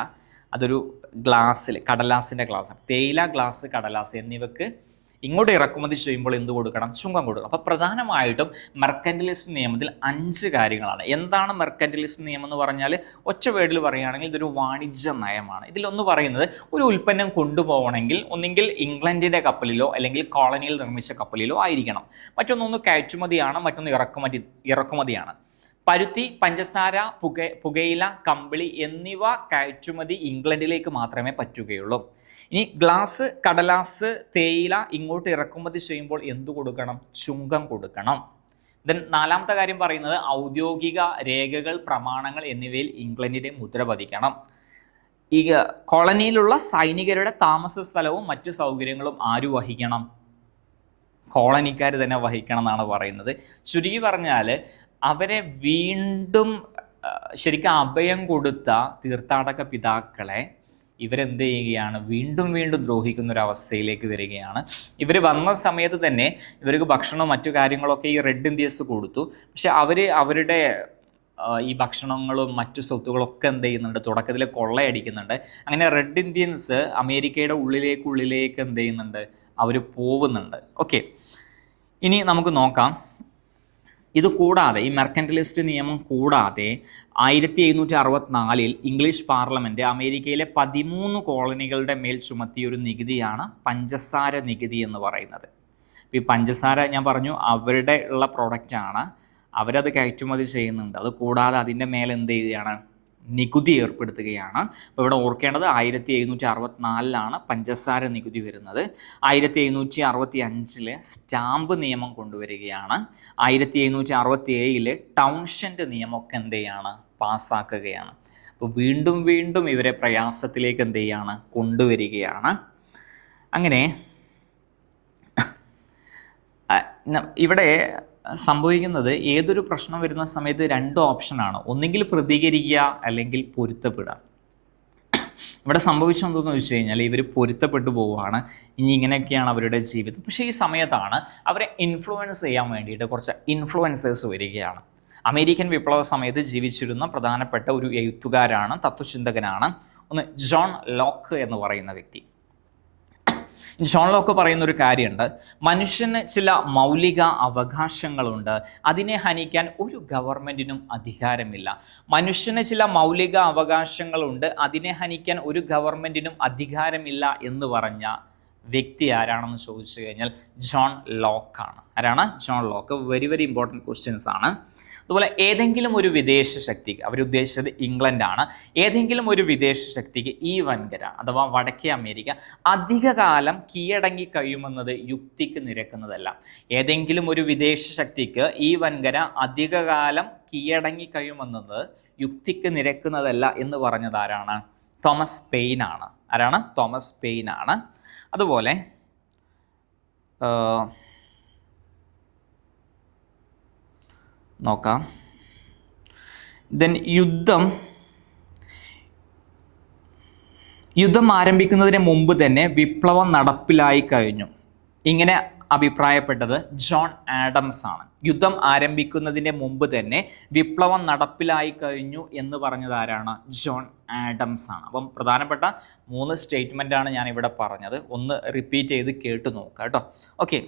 അതൊരു ഗ്ലാസ്സിൽ, കടലാസിൻ്റെ ഗ്ലാസ്, തേയില, ഗ്ലാസ്, കടലാസ് എന്നിവക്ക് ഇങ്ങോട്ട് ഇറക്കുമതി ചെയ്യുമ്പോൾ എന്ത് കൊടുക്കണം? ചുങ്കം കൊടുക്കണം. അപ്പോൾ പ്രധാനമായിട്ടും മെർക്കന്റിലിസ്റ്റ് നിയമത്തിൽ 5 കാര്യങ്ങളാണ്. എന്താണ് മെർക്കന്റിലിസ്റ്റ് നിയമം എന്ന് പറഞ്ഞാൽ ഒറ്റ വേർഡിൽ പറയുകയാണെങ്കിൽ ഇതൊരു വാണിജ്യ നയമാണ്. ഇതിലൊന്ന് പറയുന്നത് ഒരു ഉൽപ്പന്നം കൊണ്ടുപോകണമെങ്കിൽ ഒന്നെങ്കിൽ ഇംഗ്ലണ്ടിൻ്റെ കപ്പലിലോ അല്ലെങ്കിൽ കോളനിയിൽ നിർമ്മിച്ച കപ്പലിലോ ആയിരിക്കണം. മറ്റൊന്ന് കയറ്റുമതിയാണ്, മറ്റൊന്ന് ഇറക്കുമതിയാണ്. പരുത്തി, പഞ്ചസാര, പുകയില, കമ്പിളി എന്നിവ കയറ്റുമതി ഇംഗ്ലണ്ടിലേക്ക് മാത്രമേ പറ്റുകയുള്ളൂ. ഇനി ഗ്ലാസ്, കടലാസ്, തേയില ഇങ്ങോട്ട് ഇറക്കുമതി ചെയ്യുമ്പോൾ എന്തു കൊടുക്കണം? ചുങ്കം കൊടുക്കണം. ദെൻ 4ാമത്തെ കാര്യം പറയുന്നത് ഔദ്യോഗിക രേഖകൾ, പ്രമാണങ്ങൾ എന്നിവയിൽ ഇംഗ്ലണ്ടിന്റെ മുദ്ര പതിക്കണം. ഈ കോളനിയിലുള്ള സൈനികരുടെ താമസ സ്ഥലവും മറ്റു സൗകര്യങ്ങളും ആര് വഹിക്കണം? കോളനിക്കാർ തന്നെ വഹിക്കണം എന്നാണ് പറയുന്നത്. ചുരുക്കി പറഞ്ഞാൽ അവരെ വീണ്ടും ശരിക്കും അഭയം കൊടുത്ത തീർത്ഥാടക പിതാക്കളെ ഇവരെന്ത് ചെയ്യുകയാണ്? വീണ്ടും ദ്രോഹിക്കുന്ന ഒരു അവസ്ഥയിലേക്ക് വരികയാണ്. ഇവർ വന്ന സമയത്ത് തന്നെ ഇവർക്ക് ഭക്ഷണവും മറ്റു കാര്യങ്ങളൊക്കെ ഈ റെഡ് ഇന്ത്യൻസ് കൊടുത്തു. പക്ഷെ അവരുടെ ഈ ഭക്ഷണങ്ങളും മറ്റു സ്വത്തുകളൊക്കെ എന്ത് ചെയ്യുന്നുണ്ട്? തുടക്കത്തിൽ കൊള്ളയടിക്കുന്നുണ്ട്. അങ്ങനെ റെഡ് ഇന്ത്യൻസ് അമേരിക്കയുടെ ഉള്ളിലേക്ക് എന്ത് ചെയ്യുന്നുണ്ട്? അവർ പോകുന്നുണ്ട്. ഓക്കെ, ഇനി നമുക്ക് നോക്കാം. ഇത് കൂടാതെ ഈ മെർക്കന്റിലിസ്റ്റ് നിയമം കൂടാതെ 1764 ഇംഗ്ലീഷ് പാർലമെന്റ് അമേരിക്കയിലെ 13 കോളനികളുടെ മേൽ ചുമത്തിയ ഒരു നികുതിയാണ് പഞ്ചസാര നികുതി എന്ന് പറയുന്നത്. ഈ പഞ്ചസാര ഞാൻ പറഞ്ഞു അവരുടെ ഉള്ള പ്രൊഡക്റ്റാണ്, അവരത് കയറ്റുമതി ചെയ്യുന്നുണ്ട്. അത് കൂടാതെ അതിൻ്റെ മേലെ എന്ത് ചെയ്യുകയാണ്? നികുതി ഏർപ്പെടുത്തുകയാണ്. അപ്പോൾ ഇവിടെ ഓർക്കേണ്ടത് 1764 പഞ്ചസാര നികുതി വരുന്നത്. 1765 സ്റ്റാമ്പ് നിയമം കൊണ്ടുവരികയാണ്. 1767 ടൗൺഷെൻഡ് നിയമമൊക്കെ എന്ത് ചെയ്യാണ്? പാസ്സാക്കുകയാണ്. അപ്പോൾ വീണ്ടും ഇവരെ പ്രയാസത്തിലേക്ക് എന്ത് ചെയ്യാണ്? കൊണ്ടുവരികയാണ്. അങ്ങനെ ഇവിടെ സംഭവിക്കുന്നത് ഏതൊരു പ്രശ്നം വരുന്ന സമയത്ത് 2 ഓപ്ഷനാണ്. ഒന്നെങ്കിൽ പ്രതികരിക്കുക അല്ലെങ്കിൽ പൊരുത്തപ്പെടുക. ഇവിടെ സംഭവിച്ചതെന്ന് വെച്ച് കഴിഞ്ഞാൽ ഇവർ പൊരുത്തപ്പെട്ടു പോവുകയാണ്. ഇനി ഇങ്ങനെയൊക്കെയാണ് അവരുടെ ജീവിതം. പക്ഷേ ഈ സമയത്താണ് അവരെ ഇൻഫ്ലുവൻസ് ചെയ്യാൻ വേണ്ടിയിട്ട് കുറച്ച് ഇൻഫ്ലുവൻസേഴ്സ് വരികയാണ്. അമേരിക്കൻ വിപ്ലവ സമയത്ത് ജീവിച്ചിരുന്ന പ്രധാനപ്പെട്ട ഒരു എഴുത്തുകാരാണ്, തത്വചിന്തകനാണ്. ഒന്ന് ജോൺ ലോക്ക് എന്ന് പറയുന്ന വ്യക്തി. ജോൺ ലോക്ക് പറയുന്ന ഒരു കാര്യമുണ്ട്, മനുഷ്യന് ചില മൗലിക അവകാശങ്ങളുണ്ട്, അതിനെ ഹനിക്കാൻ ഒരു ഗവൺമെന്റിനും അധികാരമില്ല. മനുഷ്യന് ചില മൗലിക അവകാശങ്ങളുണ്ട്, അതിനെ ഹനിക്കാൻ ഒരു ഗവൺമെന്റിനും അധികാരമില്ല എന്ന് പറഞ്ഞ വ്യക്തി ആരാണെന്ന് ചോദിച്ചു കഴിഞ്ഞാൽ ജോൺ ലോക്കാണ്. ആരാണ്? John Locke. Very important questions ആണ്. അതുപോലെ ഏതെങ്കിലും ഒരു വിദേശ ശക്തിക്ക്, അവരുദ്ദേശിച്ചത് ഇംഗ്ലണ്ടാണ്, ഏതെങ്കിലും ഒരു വിദേശ ശക്തിക്ക് ഈ വൻകര അഥവാ വടക്കേ അമേരിക്ക അധികകാലം കീഴടങ്ങി കഴിയുമെന്നത് യുക്തിക്ക് നിരക്കുന്നതല്ല. ഏതെങ്കിലും ഒരു വിദേശ ശക്തിക്ക് ഈ വൻകര അധികകാലം കീഴടങ്ങി കഴിയുമെന്നത് യുക്തിക്ക് നിരക്കുന്നതല്ല എന്ന് പറഞ്ഞത് ആരാണ്? തോമസ് പെയിൻ ആണ്. ആരാണ്? തോമസ് പെയിൻ ആണ്. അതുപോലെ നോക്കാം. ദെൻ യുദ്ധം ആരംഭിക്കുന്നതിന് മുമ്പ് തന്നെ വിപ്ലവം നടപ്പിലായി കഴിഞ്ഞു. ഇങ്ങനെ അഭിപ്രായപ്പെട്ടത് ജോൺ ആഡംസ് ആണ്. യുദ്ധം ആരംഭിക്കുന്നതിന് മുമ്പ് തന്നെ വിപ്ലവം നടപ്പിലായി കഴിഞ്ഞു എന്ന് പറഞ്ഞത് ആരാണ്? ജോൺ ആഡംസ് ആണ്. അപ്പം പ്രധാനപ്പെട്ട 3 സ്റ്റേറ്റ്മെൻ്റാണ് ഞാൻ ഇവിടെ പറഞ്ഞത്. ഒന്ന് റിപ്പീറ്റ് ചെയ്ത് കേട്ടു നോക്കാം കേട്ടോ. ഓക്കെ.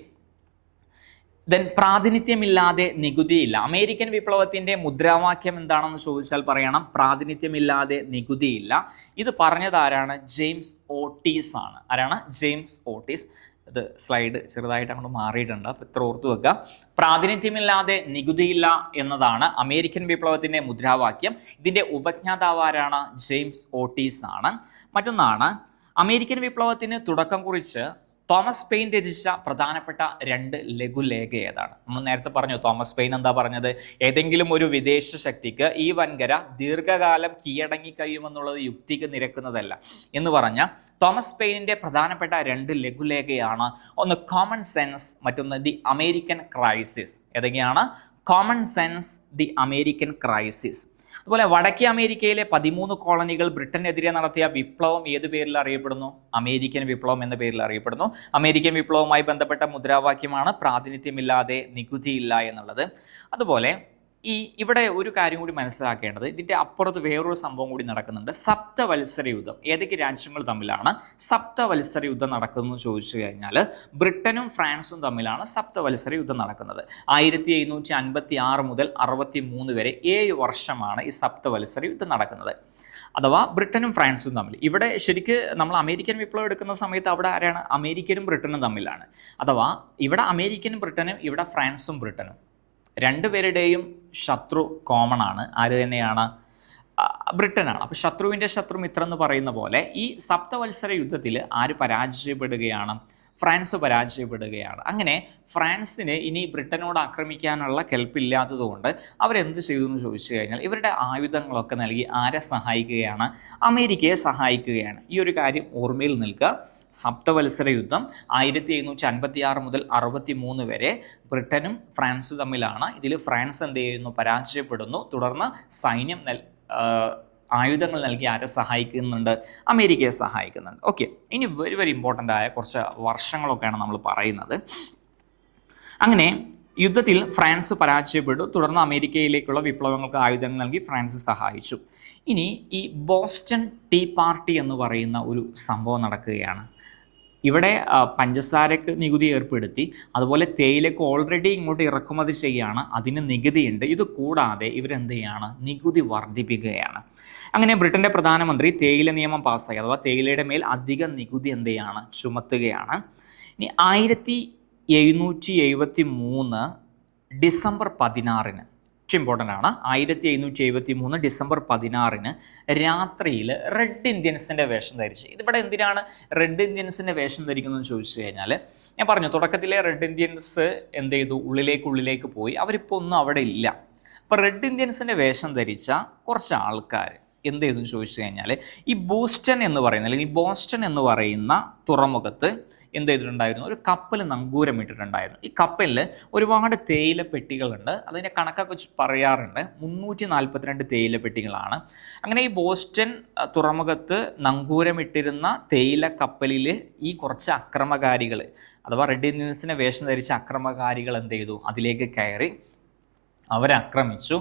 ദെൻ പ്രാതിനിധ്യമില്ലാതെ നികുതിയില്ല. അമേരിക്കൻ വിപ്ലവത്തിൻ്റെ മുദ്രാവാക്യം എന്താണെന്ന് ചോദിച്ചാൽ പറയണം പ്രാതിനിധ്യമില്ലാതെ നികുതിയില്ല. ഇത് പറഞ്ഞത് ആരാണ്? ജെയിംസ് ഓട്ടീസ് ആണ്. ആരാണ്? James Otis. ഇത് സ്ലൈഡ് ചെറുതായിട്ട് അങ്ങോട്ട് മാറിയിട്ടുണ്ട്, അപ്പോൾ ഇത്ര ഓർത്തു വെക്കുക. പ്രാതിനിധ്യമില്ലാതെ നികുതിയില്ല എന്നതാണ് അമേരിക്കൻ വിപ്ലവത്തിൻ്റെ മുദ്രാവാക്യം. ഇതിൻ്റെ ഉപജ്ഞാതാവ് ആരാണ്? ജെയിംസ് ഓട്ടീസ് ആണ്. മറ്റൊന്നാണ്, അമേരിക്കൻ വിപ്ലവത്തിന് തുടക്കം കുറിച്ച് തോമസ് പെയിൻ രചിച്ച പ്രധാനപ്പെട്ട 2 ലഘുലേഖ ഏതാണ്? നമ്മൾ നേരത്തെ പറഞ്ഞു തോമസ് പെയിൻ എന്താ പറഞ്ഞത്? ഏതെങ്കിലും ഒരു വിദേശ ശക്തിക്ക് ഈ വൻകര ദീർഘകാലം കീഴടങ്ങി കഴിയുമെന്നുള്ളത് യുക്തിക്ക് നിരക്കുന്നതല്ല എന്ന് പറഞ്ഞ തോമസ് പെയിനിൻ്റെ പ്രധാനപ്പെട്ട 2 ലഘുലേഖയാണ്. ഒന്ന് കോമൺ സെൻസ്, മറ്റൊന്ന് ദി അമേരിക്കൻ ക്രൈസിസ്. ഏതൊക്കെയാണ്? Common sense, the American crisis. അതുപോലെ വടക്കേ അമേരിക്കയിലെ 13 കോളനികൾ ബ്രിട്ടനെതിരെ നടത്തിയ വിപ്ലവം ഏത് പേരിൽ അറിയപ്പെടുന്നു? അമേരിക്കൻ വിപ്ലവം എന്ന പേരിൽ അറിയപ്പെടുന്നു. അമേരിക്കൻ വിപ്ലവവുമായി ബന്ധപ്പെട്ട മുദ്രാവാക്യമാണ് പ്രാതിനിധ്യമില്ലാതെ നികുതിയില്ല എന്നുള്ളത്. അതുപോലെ ഇവിടെ ഒരു കാര്യം കൂടി മനസ്സിലാക്കേണ്ടത്, ഇതിൻ്റെ അപ്പുറത്ത് വേറൊരു സംഭവം കൂടി നടക്കുന്നുണ്ട്. സപ്തവത്സര യുദ്ധം. ഏതൊക്കെ രാജ്യങ്ങൾ തമ്മിലാണ് സപ്തവത്സര യുദ്ധം നടക്കുന്നത് ചോദിച്ചു കഴിഞ്ഞാൽ ബ്രിട്ടനും ഫ്രാൻസും തമ്മിലാണ് സപ്തവത്സര യുദ്ധം നടക്കുന്നത്. 1756 മുതൽ 63 വരെ 7 വർഷമാണ് ഈ സപ്തവത്സര യുദ്ധം നടക്കുന്നത്. അഥവാ ബ്രിട്ടനും ഫ്രാൻസും തമ്മിൽ. ഇവിടെ ശരിക്ക് നമ്മൾ അമേരിക്കൻ വിപ്ലവം എടുക്കുന്ന സമയത്ത് അവിടെ ആരാണ്? അമേരിക്കനും ബ്രിട്ടനും തമ്മിലാണ്. അഥവാ ഇവിടെ അമേരിക്കനും ബ്രിട്ടനും, ഇവിടെ ഫ്രാൻസും ബ്രിട്ടനും. രണ്ടുപേരുടെയും ശത്രു കോമൺ ആണ്. ആര് തന്നെയാണ്? ബ്രിട്ടനാണ്. അപ്പോൾ ശത്രുവിൻ്റെ ശത്രു മിത്രം എന്ന് പറയുന്ന പോലെ ഈ സപ്തവത്സര യുദ്ധത്തിൽ ആര് പരാജയപ്പെടുകയാണ്? ഫ്രാൻസ് പരാജയപ്പെടുകയാണ്. അങ്ങനെ ഫ്രാൻസിന് ഇനി ബ്രിട്ടനോട് ആക്രമിക്കാനുള്ള കെൽപ്പില്ലാത്തതുകൊണ്ട് അവരെന്ത് ചെയ്തു എന്ന് ചോദിച്ചു കഴിഞ്ഞാൽ ഇവരുടെ ആയുധങ്ങളൊക്കെ നൽകി ആരെ സഹായിക്കുകയാണ്? അമേരിക്കയെ സഹായിക്കുകയാണ്. ഈ ഒരു കാര്യം ഓർമ്മയിൽ നിൽക്കുക. സപ്തവത്സര യുദ്ധം 1756 മുതൽ 63 വരെ ബ്രിട്ടനും ഫ്രാൻസും തമ്മിലാണ്. ഇതിൽ ഫ്രാൻസ് എന്ത് ചെയ്യുന്നു? പരാജയപ്പെടുന്നു. തുടർന്ന് സൈന്യം ആയുധങ്ങൾ നൽകി ആരെ സഹായിക്കുന്നുണ്ട്? അമേരിക്കയെ സഹായിക്കുന്നുണ്ട്. ഓക്കെ, ഇനി വെരി വെരി ഇമ്പോർട്ടൻ്റ് ആയ കുറച്ച് വർഷങ്ങളൊക്കെയാണ് നമ്മൾ പറയുന്നത്. അങ്ങനെ യുദ്ധത്തിൽ ഫ്രാൻസ് പരാജയപ്പെട്ടു. തുടർന്ന് അമേരിക്കയിലേക്കുള്ള വിപ്ലവങ്ങൾക്ക് ആയുധങ്ങൾ നൽകി ഫ്രാൻസ് സഹായിച്ചു. ഇനി ഈ ബോസ്റ്റൺ ടീ പാർട്ടി എന്ന് പറയുന്ന ഒരു സംഭവം നടക്കുകയാണ്. ഇവിടെ പഞ്ചസാരക്ക് നികുതി ഏർപ്പെടുത്തി, അതുപോലെ തേയിലക്ക് ഓൾറെഡി ഇങ്ങോട്ട് ഇറക്കുമതി ചെയ്യുകയാണ്, അതിന് നികുതിയുണ്ട്. ഇത് കൂടാതെ ഇവരെന്ത് ചെയ്യാണ്? നികുതി വർദ്ധിപ്പിക്കുകയാണ്. അങ്ങനെ ബ്രിട്ടൻ്റെ പ്രധാനമന്ത്രി തേയില നിയമം പാസ്സാക്കി. അഥവാ തേയിലയുടെ മേൽ അധിക നികുതി എന്ത് ചെയ്യാണ്? ചുമത്തുകയാണ്. ഇനി 1773 ഡിസംബർ 16 ഇമ്പോർട്ടൻ്റ് ആണ്. 1773 ഡിസംബർ 16 രാത്രിയിൽ റെഡ് ഇന്ത്യൻസിൻ്റെ വേഷം ധരിച്ച്. ഇതിവിടെ എന്തിനാണ് റെഡ് ഇന്ത്യൻസിൻ്റെ വേഷം ധരിക്കുന്നതെന്ന് ചോദിച്ചു കഴിഞ്ഞാൽ, ഞാൻ പറഞ്ഞു തുടക്കത്തിലെ റെഡ് ഇന്ത്യൻസ് എന്ത് ചെയ്തു? ഉള്ളിലേക്ക് പോയി. അവരിപ്പോൾ ഒന്നും അവിടെ ഇല്ല. അപ്പോൾ റെഡ് ഇന്ത്യൻസിൻ്റെ വേഷം ധരിച്ച കുറച്ച് ആൾക്കാർ എന്ത് ചെയ്തു ചോദിച്ചു കഴിഞ്ഞാൽ ഈ ബോസ്റ്റൺ എന്ന് പറയുന്ന അല്ലെങ്കിൽ ബോസ്റ്റൺ എന്ന് പറയുന്ന തുറമുഖത്ത് എന്ത് ചെയ്തിട്ടുണ്ടായിരുന്നു? ഒരു കപ്പൽ നങ്കൂരം ഇട്ടിട്ടുണ്ടായിരുന്നു. ഈ കപ്പലിൽ ഒരുപാട് തേയില പെട്ടികളുണ്ട്. അതിൻ്റെ കണക്കൊക്കെ പറയാറുണ്ട്. 342 തേയില പെട്ടികളാണ്. അങ്ങനെ ഈ ബോസ്റ്റൺ തുറമുഖത്ത് നങ്കൂരമിട്ടിരുന്ന തേയില കപ്പലിൽ ഈ കുറച്ച് അക്രമകാരികൾ, അഥവാ റെഡ് ഇന്ത്യൻസിനെ വേഷം ധരിച്ച അക്രമകാരികൾ എന്ത് ചെയ്തു? അതിലേക്ക് കയറി അവരാക്രമിച്ചു.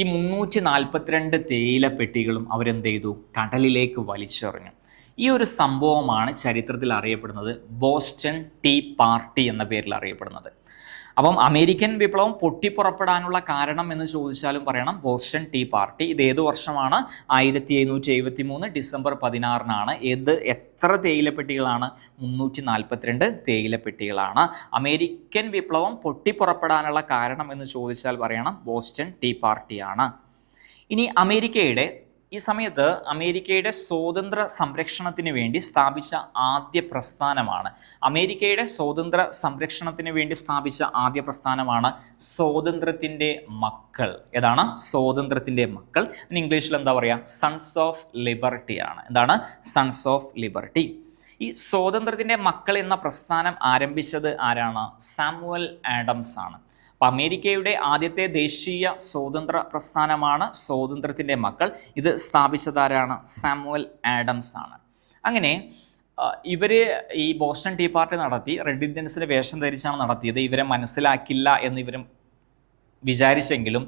ഈ 342 തേയില പെട്ടികളും അവരെന്ത് ചെയ്തു? കടലിലേക്ക് വലിച്ചെറിഞ്ഞു. ഈ ഒരു സംഭവമാണ് ചരിത്രത്തിൽ അറിയപ്പെടുന്നത് ബോസ്റ്റൺ ടീ പാർട്ടി എന്ന പേരിൽ അറിയപ്പെടുന്നത്. അപ്പം അമേരിക്കൻ വിപ്ലവം പൊട്ടിപ്പുറപ്പെടാനുള്ള കാരണം എന്ന് ചോദിച്ചാലും പറയണം ബോസ്റ്റൺ ടീ പാർട്ടി. ഇത് ഏത് വർഷമാണ്? 1773 ഡിസംബർ 16 എത്ര തേയിലപ്പെട്ടികളാണ്? 342 തേയിലപ്പെട്ടികളാണ്. അമേരിക്കൻ വിപ്ലവം പൊട്ടിപ്പുറപ്പെടാനുള്ള കാരണം എന്ന് ചോദിച്ചാൽ പറയണം ബോസ്റ്റൺ ടീ പാർട്ടിയാണ്. ഇനി ഈ സമയത്ത് അമേരിക്കയുടെ സ്വാതന്ത്ര്യ സംരക്ഷണത്തിന് വേണ്ടി സ്ഥാപിച്ച ആദ്യ പ്രസ്ഥാനമാണ് സ്വാതന്ത്ര്യത്തിൻ്റെ മക്കൾ. ഏതാണ്? സ്വാതന്ത്ര്യത്തിൻ്റെ മക്കൾ. ഇംഗ്ലീഷിൽ എന്താ പറയുക? സൺസ് ഓഫ് ലിബർട്ടി ആണ്. എന്താണ്? Sons of liberty. ഈ സ്വാതന്ത്ര്യത്തിൻ്റെ മക്കൾ എന്ന പ്രസ്ഥാനം ആരംഭിച്ചത് ആരാണ്? സാമുവൽ ആഡംസ് ആണ്. അപ്പോൾ അമേരിക്കയുടെ ആദ്യത്തെ ദേശീയ സ്വാതന്ത്ര്യ പ്രസ്ഥാനമാണ് സ്വാതന്ത്ര്യത്തിൻ്റെ മക്കൾ. ഇത് സ്ഥാപിച്ചതാരാണ്? സാമുവൽ ആഡംസ് ആണ്. അങ്ങനെ ഇവർ ഈ ബോസ്റ്റൺ ടീ പാർട്ടി നടത്തി. റെഡ് ഇന്ത്യൻസിൻ്റെ വേഷം ധരിച്ചാണ് നടത്തിയത്. ഇവരെ മനസ്സിലാക്കില്ല എന്ന് ഇവരും വിചാരിച്ചെങ്കിലും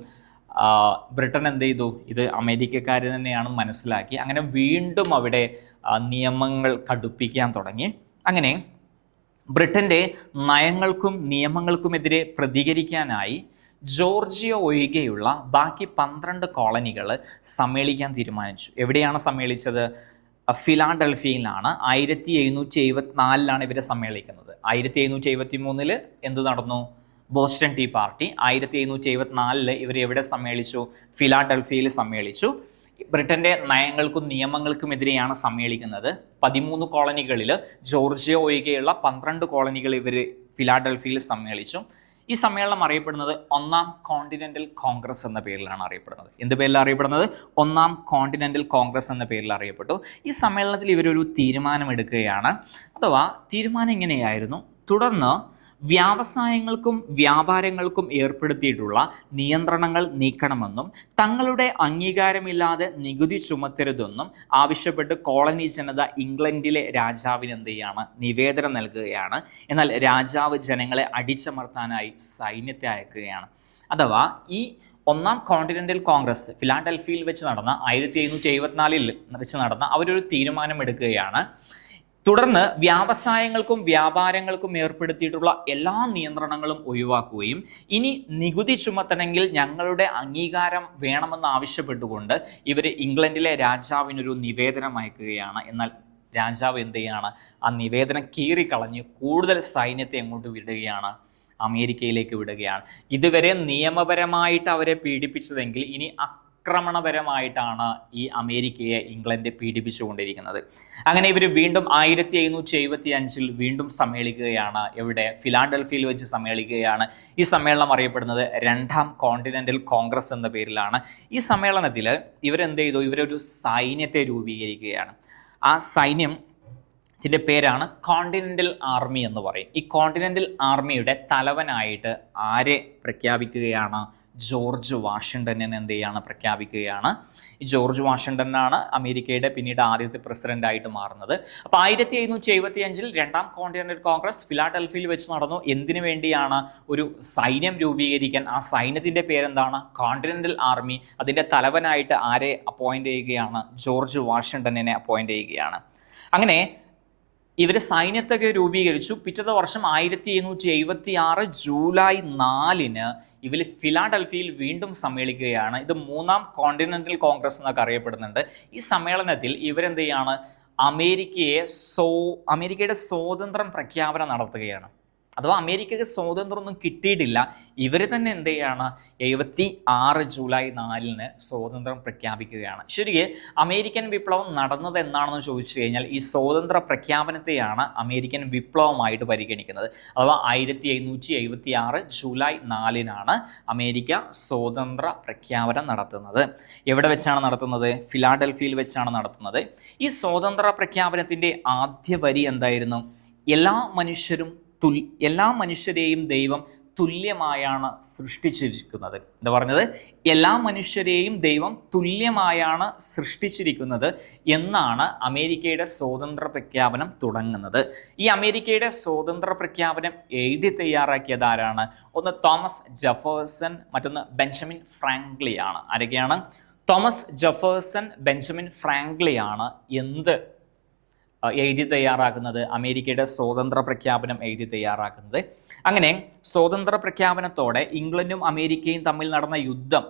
ബ്രിട്ടൻ എന്ത് ചെയ്തു? ഇത് അമേരിക്കക്കാർ തന്നെയാണെന്ന് മനസ്സിലാക്കി. അങ്ങനെ വീണ്ടും അവിടെ നിയമങ്ങൾ കടുപ്പിക്കാൻ തുടങ്ങി. അങ്ങനെ ബ്രിട്ടൻ്റെ നയങ്ങൾക്കും നിയമങ്ങൾക്കുമെതിരെ പ്രതികരിക്കാനായി ജോർജിയ ഒഴികെയുള്ള ബാക്കി 12 കോളനികൾ സമ്മേളിക്കാൻ തീരുമാനിച്ചു. എവിടെയാണ് സമ്മേളിച്ചത്? ഫിലാഡൽഫിയയിലാണ്. 1774 ഇവരെ സമ്മേളിക്കുന്നത്. 1773 എന്ത് നടന്നു? Boston tea party. 1774 ഇവർ എവിടെ സമ്മേളിച്ചു? ഫിലാഡൽഫിയയിൽ സമ്മേളിച്ചു. ബ്രിട്ടൻ്റെ നയങ്ങൾക്കും നിയമങ്ങൾക്കുമെതിരെയാണ് സമ്മേളിക്കുന്നത്. 13 കോളനികളിൽ ജോർജിയ ഒഴികെയുള്ള 12 കോളനികൾ ഇവർ ഫിലാഡൽഫിയയിൽ സമ്മേളിച്ചു. ഈ സമ്മേളനം അറിയപ്പെടുന്നത് ഒന്നാം കോണ്ടിനെൻ്റൽ കോൺഗ്രസ് എന്ന പേരിലാണ് അറിയപ്പെടുന്നത്. എന്ത് പേരിലാണ് അറിയപ്പെടുന്നത്? ഒന്നാം കോണ്ടിനെൻ്റൽ കോൺഗ്രസ് എന്ന പേരിൽ അറിയപ്പെട്ടു. ഈ സമ്മേളനത്തിൽ ഇവരൊരു തീരുമാനമെടുക്കുകയാണ്. അഥവാ തീരുമാനം ഇങ്ങനെയായിരുന്നു: തുടർന്ന് വ്യവസായങ്ങൾക്കും വ്യാപാരങ്ങൾക്കും ഏർപ്പെടുത്തിയിട്ടുള്ള നിയന്ത്രണങ്ങൾ നീക്കണമെന്നും തങ്ങളുടെ അംഗീകാരമില്ലാതെ നികുതി ചുമത്തരുതെന്നും ആവശ്യപ്പെട്ട് കോളനി ജനത ഇംഗ്ലണ്ടിലെ രാജാവിന് എന്ത് ചെയ്യാണ്? നിവേദനം നൽകുകയാണ്. എന്നാൽ രാജാവ് ജനങ്ങളെ അടിച്ചമർത്താനായി സൈന്യത്തെ അയക്കുകയാണ്. അഥവാ ഈ ഒന്നാം കോണ്ടിനെന്റൽ കോൺഗ്രസ് ഫിലാഡൽഫിയയിൽ വെച്ച് നടന്ന 1774 വെച്ച് നടന്ന അവരൊരു തീരുമാനമെടുക്കുകയാണ്. തുടർന്ന് വ്യാവസായങ്ങൾക്കും വ്യാപാരങ്ങൾക്കും ഏർപ്പെടുത്തിയിട്ടുള്ള എല്ലാ നിയന്ത്രണങ്ങളും ഒഴിവാക്കുകയും ഇനി നികുതി ചുമത്തണമെങ്കിൽ ഞങ്ങളുടെ അംഗീകാരം വേണമെന്ന് ആവശ്യപ്പെട്ടുകൊണ്ട് ഇവർ ഇംഗ്ലണ്ടിലെ രാജാവിനൊരു നിവേദനം അയക്കുകയാണ്. എന്നാൽ രാജാവ് എന്ത് ചെയ്യാണ്? ആ നിവേദനം കീറിക്കളഞ്ഞ് കൂടുതൽ സൈന്യത്തെ അങ്ങോട്ട് വിടുകയാണ്, അമേരിക്കയിലേക്ക് വിടുകയാണ്. ഇതുവരെ നിയമപരമായിട്ട് അവരെ പീഡിപ്പിച്ചതെങ്കിൽ ഇനി ആക്രമണപരമായിട്ടാണ് ഈ അമേരിക്കയെ ഇംഗ്ലണ്ട് പീഡിപ്പിച്ചുകൊണ്ടിരിക്കുന്നത്. അങ്ങനെ ഇവർ വീണ്ടും 1775 വീണ്ടും സമ്മേളിക്കുകയാണ്. എവിടെ? ഫിലാഡൽഫിയയിൽ വെച്ച് സമ്മേളിക്കുകയാണ്. ഈ സമ്മേളനം അറിയപ്പെടുന്നത് രണ്ടാം കോണ്ടിനെന്റൽ കോൺഗ്രസ് എന്ന പേരിലാണ്. ഈ സമ്മേളനത്തിൽ ഇവരെന്ത് ചെയ്തു? ഇവരൊരു സൈന്യത്തെ രൂപീകരിക്കുകയാണ്. ആ സൈന്യത്തിൻ്റെ പേരാണ് കോണ്ടിനെന്റൽ ആർമി എന്ന് പറയും. ഈ കോണ്ടിനെന്റൽ ആർമിയുടെ തലവനായിട്ട് ആരെ പ്രഖ്യാപിക്കുകയാണ്? ജോർജ് വാഷിങ്ടനെ എന്ത് ചെയ്യാണ്? പ്രഖ്യാപിക്കുകയാണ്. ഈ ജോർജ് വാഷിങ്ടനാണ് അമേരിക്കയുടെ പിന്നീട് ആദ്യത്തെ പ്രസിഡന്റായിട്ട് മാറുന്നത്. അപ്പോൾ 1775 രണ്ടാം കോണ്ടിനെന്റൽ കോൺഗ്രസ് ഫിലാഡൽഫിയയിൽ വെച്ച് നടന്നു. എന്തിനു വേണ്ടിയാണ്? ഒരു സൈന്യം രൂപീകരിക്കാൻ. ആ സൈന്യത്തിൻ്റെ പേരെന്താണ്? Continental army. അതിൻ്റെ തലവനായിട്ട് ആരെ അപ്പോയിന്റ് ചെയ്യുകയാണ്? ജോർജ് വാഷിങ്ടനെ അപ്പോയിന്റ് ചെയ്യുകയാണ്. അങ്ങനെ ഇവർ സൈന്യത്തൊക്കെ രൂപീകരിച്ചു. പിറ്റത്തെ വർഷം 1776 ജൂലൈ 4 ഇവർ ഫിലാഡൽഫിയയിൽ വീണ്ടും സമ്മേളിക്കുകയാണ്. ഇത് മൂന്നാം കോണ്ടിനെന്റൽ കോൺഗ്രസ് എന്നൊക്കെ അറിയപ്പെടുന്നുണ്ട്. ഈ സമ്മേളനത്തിൽ ഇവരെന്ത് ചെയ്യാണ്? അമേരിക്കയുടെ സ്വാതന്ത്ര്യം പ്രഖ്യാപനം നടത്തുകയാണ്. അഥവാ അമേരിക്കയ്ക്ക് സ്വാതന്ത്ര്യമൊന്നും കിട്ടിയിട്ടില്ല. ഇവർ തന്നെ എന്ത് ചെയ്യാണ്? 76 ജൂലൈ 4 സ്വാതന്ത്ര്യം പ്രഖ്യാപിക്കുകയാണ്. ശരിക്കും അമേരിക്കൻ വിപ്ലവം നടന്നത് എന്നാണെന്ന് ചോദിച്ചു കഴിഞ്ഞാൽ ഈ സ്വാതന്ത്ര്യ പ്രഖ്യാപനത്തെയാണ് അമേരിക്കൻ വിപ്ലവമായിട്ട് പരിഗണിക്കുന്നത്. അഥവാ 1776 ജൂലൈ 4 അമേരിക്ക സ്വാതന്ത്ര്യ പ്രഖ്യാപനം നടത്തുന്നത്. എവിടെ വെച്ചാണ് നടത്തുന്നത്? ഫിലാഡൽഫിയയിൽ വെച്ചാണ് നടത്തുന്നത്. ഈ സ്വാതന്ത്ര്യ പ്രഖ്യാപനത്തിൻ്റെ ആദ്യ വരി എന്തായിരുന്നു? എല്ലാ മനുഷ്യരെയും ദൈവം തുല്യമായാണ് സൃഷ്ടിച്ചിരിക്കുന്നത്. എന്താ പറഞ്ഞത്? എല്ലാ മനുഷ്യരെയും ദൈവം തുല്യമായാണ് സൃഷ്ടിച്ചിരിക്കുന്നത് എന്നാണ് അമേരിക്കയുടെ സ്വാതന്ത്ര്യ പ്രഖ്യാപനം തുടങ്ങുന്നത്. ഈ അമേരിക്കയുടെ സ്വാതന്ത്ര്യ പ്രഖ്യാപനം എഴുതി തയ്യാറാക്കിയത് ആരാണ്? ഒന്ന് തോമസ് ജെഫേഴ്സൺ, മറ്റൊന്ന് ബെഞ്ചമിൻ ഫ്രാങ്ക്ലിയാണ്. ആരൊക്കെയാണ്? തോമസ് ജെഫേഴ്സൺ, ബെഞ്ചമിൻ ഫ്രാങ്ക്ലിയാണ് എഴുതി തയ്യാറാക്കുന്നത്? അമേരിക്കയുടെ സ്വാതന്ത്ര്യ പ്രഖ്യാപനം എഴുതി തയ്യാറാക്കുന്നത്. അങ്ങനെ സ്വാതന്ത്ര്യ പ്രഖ്യാപനത്തോടെ ഇംഗ്ലണ്ടും അമേരിക്കയും തമ്മിൽ നടന്ന യുദ്ധം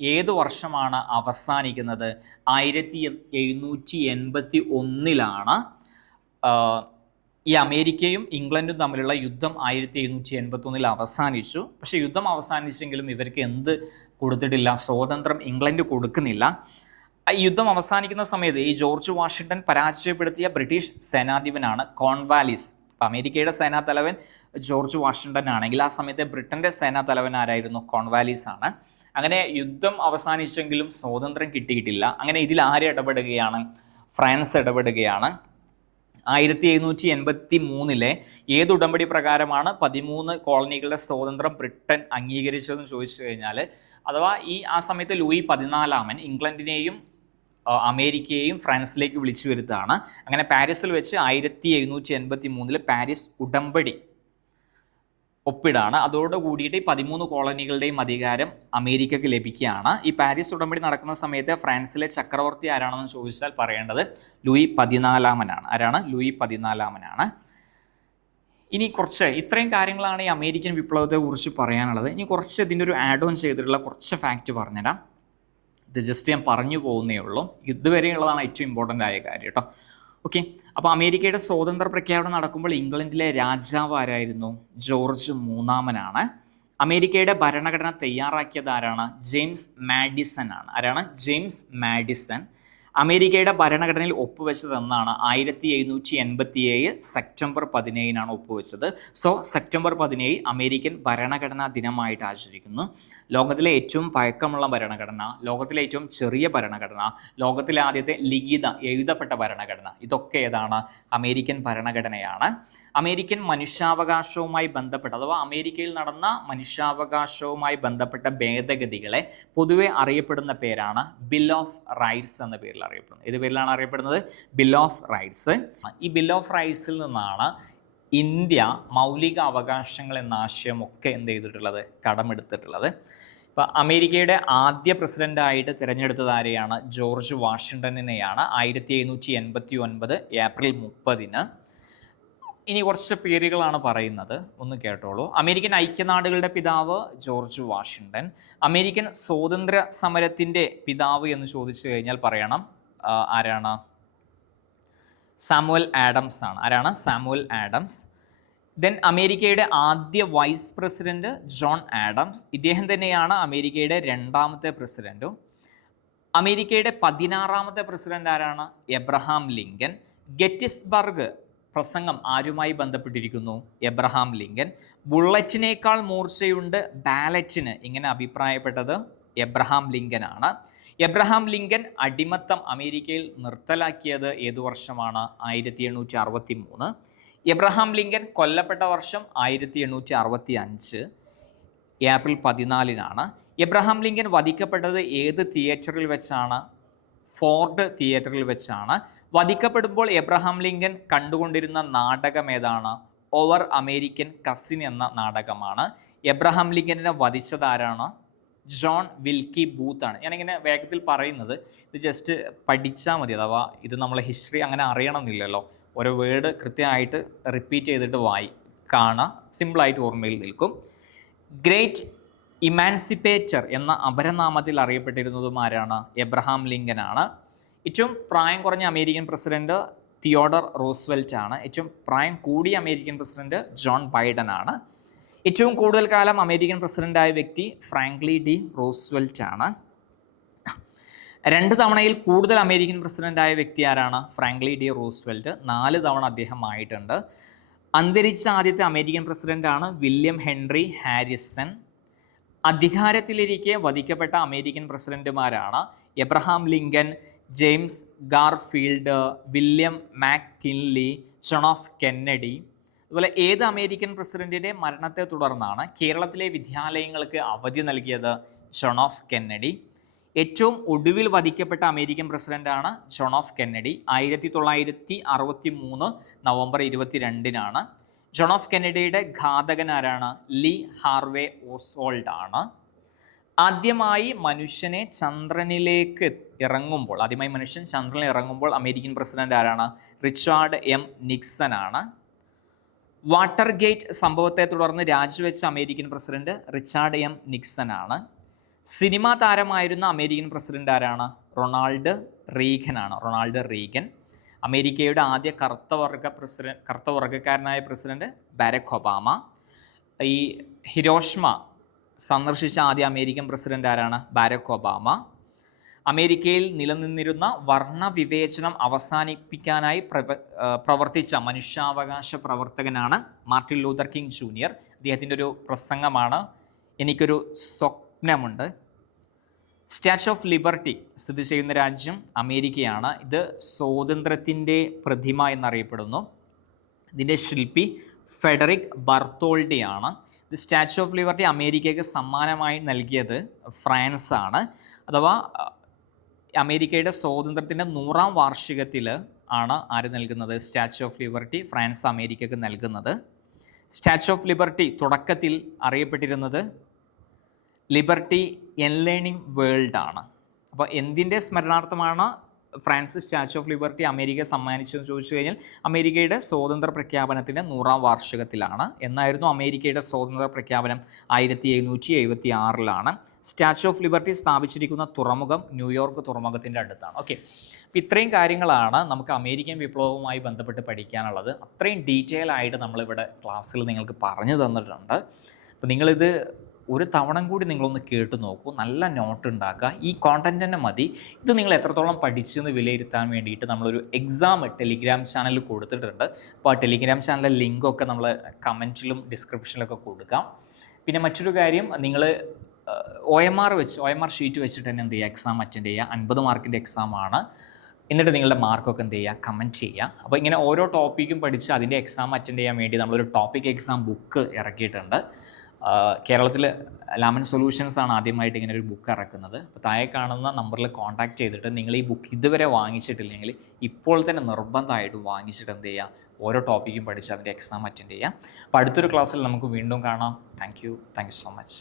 ഏതു വർഷമാണ് അവസാനിക്കുന്നത്? 1781 ഈ അമേരിക്കയും ഇംഗ്ലണ്ടും തമ്മിലുള്ള യുദ്ധം 1781 അവസാനിച്ചു. പക്ഷേ യുദ്ധം അവസാനിച്ചെങ്കിലും ഇവർക്ക് എന്ത് കൊടുത്തിട്ടില്ല? സ്വാതന്ത്ര്യം ഇംഗ്ലണ്ട് കൊടുക്കുന്നില്ല. ഈ യുദ്ധം അവസാനിക്കുന്ന സമയത്ത് ഈ ജോർജ് വാഷിങ്ടൺ പരാജയപ്പെടുത്തിയ ബ്രിട്ടീഷ് സേനാധിപനാണ് കോൺവാലിസ്. അപ്പം അമേരിക്കയുടെ സേനാ തലവൻ ജോർജ് വാഷിങ്ടൺ ആണെങ്കിൽ ആ സമയത്ത് ബ്രിട്ടൻ്റെ സേനാ തലവൻ ആരായിരുന്നു? കോൺവാലിസ് ആണ്. അങ്ങനെ യുദ്ധം അവസാനിച്ചെങ്കിലും സ്വാതന്ത്ര്യം കിട്ടിയിട്ടില്ല. അങ്ങനെ ഇതിൽ ആര് ഇടപെടുകയാണ്? ഫ്രാൻസ് ഇടപെടുകയാണ്. 1783 ഏത് ഉടമ്പടി പ്രകാരമാണ് 13 കോളനികളുടെ സ്വാതന്ത്ര്യം ബ്രിട്ടൻ അംഗീകരിച്ചതെന്ന് ചോദിച്ചു കഴിഞ്ഞാൽ, അഥവാ ആ സമയത്ത് ലൂയി 14 ഇംഗ്ലണ്ടിനെയും അമേരിക്കയെയും ഫ്രാൻസിലേക്ക് വിളിച്ചു വരുത്താണ്. അങ്ങനെ പാരീസിൽ വെച്ച് 1783 പാരീസ് ഉടമ്പടി ഒപ്പിടാണ്. അതോട് കൂടിയിട്ട് 13 കോളനികളുടെയും അധികാരം അമേരിക്കക്ക് ലഭിക്കുകയാണ്. ഈ പാരീസ് ഉടമ്പടി നടക്കുന്ന സമയത്ത് ഫ്രാൻസിലെ ചക്രവർത്തി ആരാണെന്ന് ചോദിച്ചാൽ പറയേണ്ടത് ലൂയി 14 ആരാണ്? ലൂയി 14 ഇനി കുറച്ച് ഇത്രയും കാര്യങ്ങളാണ് ഈ അമേരിക്കൻ വിപ്ലവത്തെ കുറിച്ച് പറയാനുള്ളത്. ഇനി കുറച്ച് ഇതിൻ്റെ ഒരു ആഡ് ഓൺ ചെയ്തിട്ടുള്ള കുറച്ച് ഫാക്റ്റ് പറഞ്ഞുതരാം. ഇത് ജസ്റ്റ് ഞാൻ പറഞ്ഞു പോകുന്നേ ഉള്ളൂ. ഇതുവരെയുള്ളതാണ് ഏറ്റവും ഇമ്പോർട്ടൻ്റ് ആയ കാര്യം കേട്ടോ. ഓക്കെ, അപ്പോൾ അമേരിക്കയുടെ സ്വാതന്ത്ര്യ പ്രഖ്യാപനം നടക്കുമ്പോൾ ഇംഗ്ലണ്ടിലെ രാജാവ് ആരായിരുന്നു? ജോർജ് 3 അമേരിക്കയുടെ ഭരണഘടന തയ്യാറാക്കിയത് ആരാണ്? ജെയിംസ് മാഡിസൺ ആണ്. ആരാണ്? James Madison. അമേരിക്കയുടെ ഭരണഘടനയിൽ ഒപ്പുവെച്ചത് എന്നാണ്? 1787 സെപ്റ്റംബർ 17 ഒപ്പുവെച്ചത്. സോ സെപ്റ്റംബർ 17 അമേരിക്കൻ ഭരണഘടനാ ദിനമായിട്ട് ആചരിക്കുന്നു. ലോകത്തിലെ ഏറ്റവും പഴക്കമുള്ള ഭരണഘടന, ലോകത്തിലെ ഏറ്റവും ചെറിയ ഭരണഘടന, ലോകത്തിലെ ആദ്യത്തെ എഴുതപ്പെട്ട ഭരണഘടന, ഇതൊക്കെ ഏതാണ്? അമേരിക്കൻ ഭരണഘടനയാണ്. അമേരിക്കൻ മനുഷ്യാവകാശവുമായി ബന്ധപ്പെട്ട അഥവാ അമേരിക്കയിൽ നടന്ന മനുഷ്യാവകാശവുമായി ബന്ധപ്പെട്ട ഭേദഗതികളെ പൊതുവെ അറിയപ്പെടുന്ന പേരാണ് ബിൽ ഓഫ് റൈറ്റ്സ് എന്ന പേരിൽ അറിയപ്പെടുന്നത്. ഏത് പേരിലാണ് അറിയപ്പെടുന്നത്? Bill of rights. ഈ ബിൽ ഓഫ് റൈറ്റ്സിൽ നിന്നാണ് ഇന്ത്യ മൗലിക അവകാശങ്ങൾ എന്ന ആശയമൊക്കെ എന്ത് ചെയ്തിട്ടുള്ളത്? കടമെടുത്തിട്ടുള്ളത്. അപ്പോൾ അമേരിക്കയുടെ ആദ്യ പ്രസിഡൻ്റായിട്ട് തിരഞ്ഞെടുത്തത് ആരെയാണ്? ജോർജ് വാഷിങ്ടണിനെയാണ് 1789 ഏപ്രിൽ 30. ഇനി കുറച്ച് പേരുകളാണ് പറയുന്നത്, ഒന്ന് കേട്ടോളൂ. അമേരിക്കൻ ഐക്യനാടുകളുടെ പിതാവ് ജോർജ് വാഷിങ്ടൺ. അമേരിക്കൻ സ്വാതന്ത്ര്യ സമരത്തിൻ്റെ പിതാവ് എന്ന് ചോദിച്ചു കഴിഞ്ഞാൽ പറയണം ആരാണ്? സാമുവൽ ആഡംസ് ആണ്. ആരാണ്? Samuel Adams. ദെൻ അമേരിക്കയുടെ ആദ്യ വൈസ് പ്രസിഡന്റ് ജോൺ ആഡംസ്. ഇദ്ദേഹം തന്നെയാണ് അമേരിക്കയുടെ 2ാമത്തെ പ്രസിഡന്റും. അമേരിക്കയുടെ 16ാമത്തെ പ്രസിഡന്റ് ആരാണ്? Abraham Lincoln. ഗെറ്റിസ്ബർഗ് പ്രസംഗം ആരുമായി ബന്ധപ്പെട്ടിരിക്കുന്നു? Abraham Lincoln. ബുള്ളറ്റിനേക്കാൾ മൂർച്ചയുണ്ട് ബാലറ്റിന്, ഇങ്ങനെ അഭിപ്രായപ്പെട്ടത് എബ്രഹാം ലിങ്കൻ ആണ്. എബ്രഹാം ലിങ്കൻ അടിമത്തം അമേരിക്കയിൽ നിർത്തലാക്കിയത് ഏതു വർഷമാണ്? 1863. എബ്രഹാം ലിങ്കൻ കൊല്ലപ്പെട്ട വർഷം 1865 ഏപ്രിൽ 14. എബ്രഹാം ലിങ്കൻ വധിക്കപ്പെട്ടത് ഏത് തിയേറ്ററിൽ വെച്ചാണ്? ഫോർഡ് തിയേറ്ററിൽ വെച്ചാണ്. വധിക്കപ്പെടുമ്പോൾ എബ്രഹാം ലിങ്കൻ കണ്ടുകൊണ്ടിരുന്ന നാടകം ഏതാണ്? ഓവർ അമേരിക്കൻ കസിൻ എന്ന നാടകമാണ്. എബ്രഹാം ലിങ്കനെ വധിച്ചത് ആരാണ്? ജോൺ വിൽക്കി ബൂത്ത് ആണ്. ഞാനിങ്ങനെ വേഗത്തിൽ പറയുന്നത് ഇത് ജസ്റ്റ് പഠിച്ചാൽ മതി, അഥവാ ഇത് നമ്മളെ ഹിസ്റ്ററി അങ്ങനെ അറിയണമെന്നില്ലല്ലോ. ഓരോ വേർഡ് കൃത്യമായിട്ട് റിപ്പീറ്റ് ചെയ്തിട്ട് കാണുക, സിമ്പിളായിട്ട് ഓർമ്മയിൽ നിൽക്കും. ഗ്രേറ്റ് ഇമാൻസിപ്പേറ്റർ എന്ന അപരനാമത്തിൽ അറിയപ്പെട്ടിരുന്നതും ആരാണ്? എബ്രഹാം ലിങ്കൻ ആണ്. ഏറ്റവും പ്രായം കുറഞ്ഞ അമേരിക്കൻ പ്രസിഡന്റ് തിയോഡർ റൂസ്വെൽറ്റ് ആണ്. ഏറ്റവും പ്രായം കൂടിയ അമേരിക്കൻ പ്രസിഡന്റ് ജോൺ ബൈഡൻ ആണ്. ഏറ്റവും കൂടുതൽ കാലം അമേരിക്കൻ പ്രസിഡന്റായ വ്യക്തി ഫ്രാങ്ക്ലിൻ ഡി റൂസ്വെൽറ്റ് ആണ്. 2 തവണയിൽ കൂടുതൽ അമേരിക്കൻ പ്രസിഡന്റായ വ്യക്തി ആരാണ്? Franklin D Roosevelt. 4 തവണ അദ്ദേഹം ആയിട്ടുണ്ട്. അന്തരിച്ച ആദ്യത്തെ അമേരിക്കൻ പ്രസിഡന്റാണ് വില്യം ഹെൻറി ഹാരിസൺ. അധികാരത്തിലിരിക്കെ വധിക്കപ്പെട്ട അമേരിക്കൻ പ്രസിഡന്റുമാരാണ് Abraham Lincoln, James Garfield, William McKinley, John F Kennedy. അതുപോലെ ഏത് അമേരിക്കൻ പ്രസിഡന്റിന്റെ മരണത്തെ തുടർന്നാണ് കേരളത്തിലെ വിദ്യാലയങ്ങൾക്ക് അവധി നൽകിയത്? John F Kennedy. ഏറ്റവും ഒടുവിൽ വധിക്കപ്പെട്ട അമേരിക്കൻ പ്രസിഡന്റാണ് John F Kennedy. 1963 November 22. John F കെന്നഡിയുടെ ഘാതകൻ ആരാണ്? ലീ ഹാർവേ ഓസ്വാൾഡ് ആണ്. ആദ്യമായി മനുഷ്യൻ ചന്ദ്രനിൽ ഇറങ്ങുമ്പോൾ അമേരിക്കൻ പ്രസിഡന്റ് ആരാണ്? റിച്ചാർഡ് എം നിക്സൺ ആണ്. വാട്ടർ ഗേറ്റ് സംഭവത്തെ തുടർന്ന് രാജിവെച്ച American president Richard M Nixon ആണ്. സിനിമാ താരമായിരുന്ന അമേരിക്കൻ പ്രസിഡന്റ് ആരാണ്? റൊണാൾഡ് റീഗൻ ആണ്. Ronald Reagan. അമേരിക്കയുടെ ആദ്യ കറുത്ത വർഗ്ഗക്കാരനായ പ്രസിഡന്റ് ബാരക് ഒബാമ. ഈ ഹിരോഷിമ സന്ദർശിച്ച ആദ്യ അമേരിക്കൻ പ്രസിഡന്റ് ആരാണ്? Barak Obama. അമേരിക്കയിൽ നിലനിന്നിരുന്ന വർണ്ണവിവേചനം അവസാനിപ്പിക്കാനായി പ്രവർത്തിച്ച മനുഷ്യാവകാശ പ്രവർത്തകനാണ് മാർട്ടിൻ ലൂതർ കിങ് ജൂനിയർ. അദ്ദേഹത്തിൻ്റെ ഒരു പ്രസംഗമാണ് എനിക്കൊരു സ്വപ്നമുണ്ട്. സ്റ്റാച്യു ഓഫ് ലിബർട്ടി സ്ഥിതി ചെയ്യുന്ന രാജ്യം അമേരിക്കയാണ്. ഇത് സ്വാതന്ത്ര്യത്തിൻ്റെ പ്രതിമ എന്നറിയപ്പെടുന്നു. ഇതിൻ്റെ ശില്പി ഫെഡറിക് ബർത്തോൾഡി ആണ്. ഇത് സ്റ്റാച്യു ഓഫ് ലിബർട്ടി അമേരിക്കയ്ക്ക് സമ്മാനമായി നൽകിയത് ഫ്രാൻസ് ആണ്. അഥവാ അമേരിക്കയുടെ സ്വാതന്ത്ര്യത്തിൻ്റെ 100ാം വാർഷികത്തിൽ ആണ് ആര് നൽകുന്നത്? സ്റ്റാച്യു ഓഫ് ലിബർട്ടി ഫ്രാൻസ് അമേരിക്കയ്ക്ക് നൽകുന്നത്. സ്റ്റാച്യു ഓഫ് ലിബർട്ടി തുടക്കത്തിൽ അറിയപ്പെട്ടിരുന്നത് ലിബർട്ടി എൻലേണിംഗ് വേൾഡ് ആണ്. അപ്പോൾ എന്തിൻ്റെ സ്മരണാർത്ഥമാണ് France statue of liberty America സമ്മാനിച്ചതെന്ന് ചോദിച്ചു കഴിഞ്ഞാൽ അമേരിക്കയുടെ സ്വാതന്ത്ര്യ പ്രഖ്യാപനത്തിൻ്റെ 100ാം വാർഷികത്തിലാണ്. എന്നായിരുന്നു അമേരിക്കയുടെ സ്വാതന്ത്ര്യ പ്രഖ്യാപനം? 1776 സ്റ്റാച്യു ഓഫ് ലിബർട്ടി സ്ഥാപിച്ചിരിക്കുന്ന തുറമുഖം ന്യൂയോർക്ക് തുറമുഖത്തിൻ്റെ അടുത്താണ്. ഓക്കെ, അപ്പോൾ ഇത്രയും കാര്യങ്ങളാണ് നമുക്ക് അമേരിക്കൻ വിപ്ലവവുമായി ബന്ധപ്പെട്ട് പഠിക്കാനുള്ളത്. അത്രയും ഡീറ്റെയിൽ ആയിട്ട് നമ്മളിവിടെ ക്ലാസ്സിൽ നിങ്ങൾക്ക് പറഞ്ഞു തന്നിട്ടുണ്ട്. അപ്പോൾ നിങ്ങളിത് ഒരു തവണ കൂടി നിങ്ങളൊന്ന് കേട്ട് നോക്കൂ, നല്ല നോട്ട് ഉണ്ടാക്കുക. ഈ കോണ്ടന്റ് തന്നെ മതി. ഇത് നിങ്ങൾ എത്രത്തോളം പഠിച്ചെന്ന് വിലയിരുത്താൻ വേണ്ടിയിട്ട് നമ്മളൊരു എക്സാം ടെലിഗ്രാം ചാനലിൽ കൊടുത്തിട്ടുണ്ട്. അപ്പോൾ ആ ടെലിഗ്രാം ചാനലിലെ ലിങ്കൊക്കെ നമ്മൾ കമൻറ്റിലും ഡിസ്ക്രിപ്ഷനിലൊക്കെ കൊടുക്കാം. പിന്നെ മറ്റൊരു കാര്യം, നിങ്ങൾ OMR ഷീറ്റ് വെച്ചിട്ട് തന്നെ എന്ത് ചെയ്യുക? എക്സാം അറ്റൻഡ് ചെയ്യുക. 50 മാർക്കിൻ്റെ എക്സാമാണ്. എന്നിട്ട് നിങ്ങളുടെ മാർക്കൊക്കെ എന്ത് ചെയ്യുക? കമൻറ്റ് ചെയ്യുക. അപ്പോൾ ഇങ്ങനെ ഓരോ ടോപ്പിക്കും പഠിച്ച് അതിൻ്റെ എക്സാം അറ്റൻഡ് ചെയ്യാൻ വേണ്ടി നമ്മളൊരു ടോപ്പിക് എക്സാം ബുക്ക് ഇറക്കിയിട്ടുണ്ട്. കേരളത്തിൽ ലാമൻ സൊല്യൂഷൻസ് ആണ് ആദ്യമായിട്ട് ഇങ്ങനെ ഒരു ബുക്ക് ഇറക്കുന്നത്. അപ്പോൾ താഴെ കാണുന്ന നമ്പറിൽ കോൺടാക്റ്റ് ചെയ്തിട്ട് നിങ്ങൾ ഈ ബുക്ക് ഇതുവരെ വാങ്ങിച്ചിട്ടില്ലെങ്കിൽ ഇപ്പോൾ തന്നെ നിർബന്ധമായിട്ട് വാങ്ങിച്ചിട്ട് എന്ത് ചെയ്യുക? ഓരോ ടോപ്പിക്കും പഠിച്ച് അതിൻ്റെ എക്സാം അറ്റൻഡ് ചെയ്യുക. അപ്പോൾ അടുത്തൊരു ക്ലാസ്സിൽ നമുക്ക് വീണ്ടും കാണാം. Thank you so much.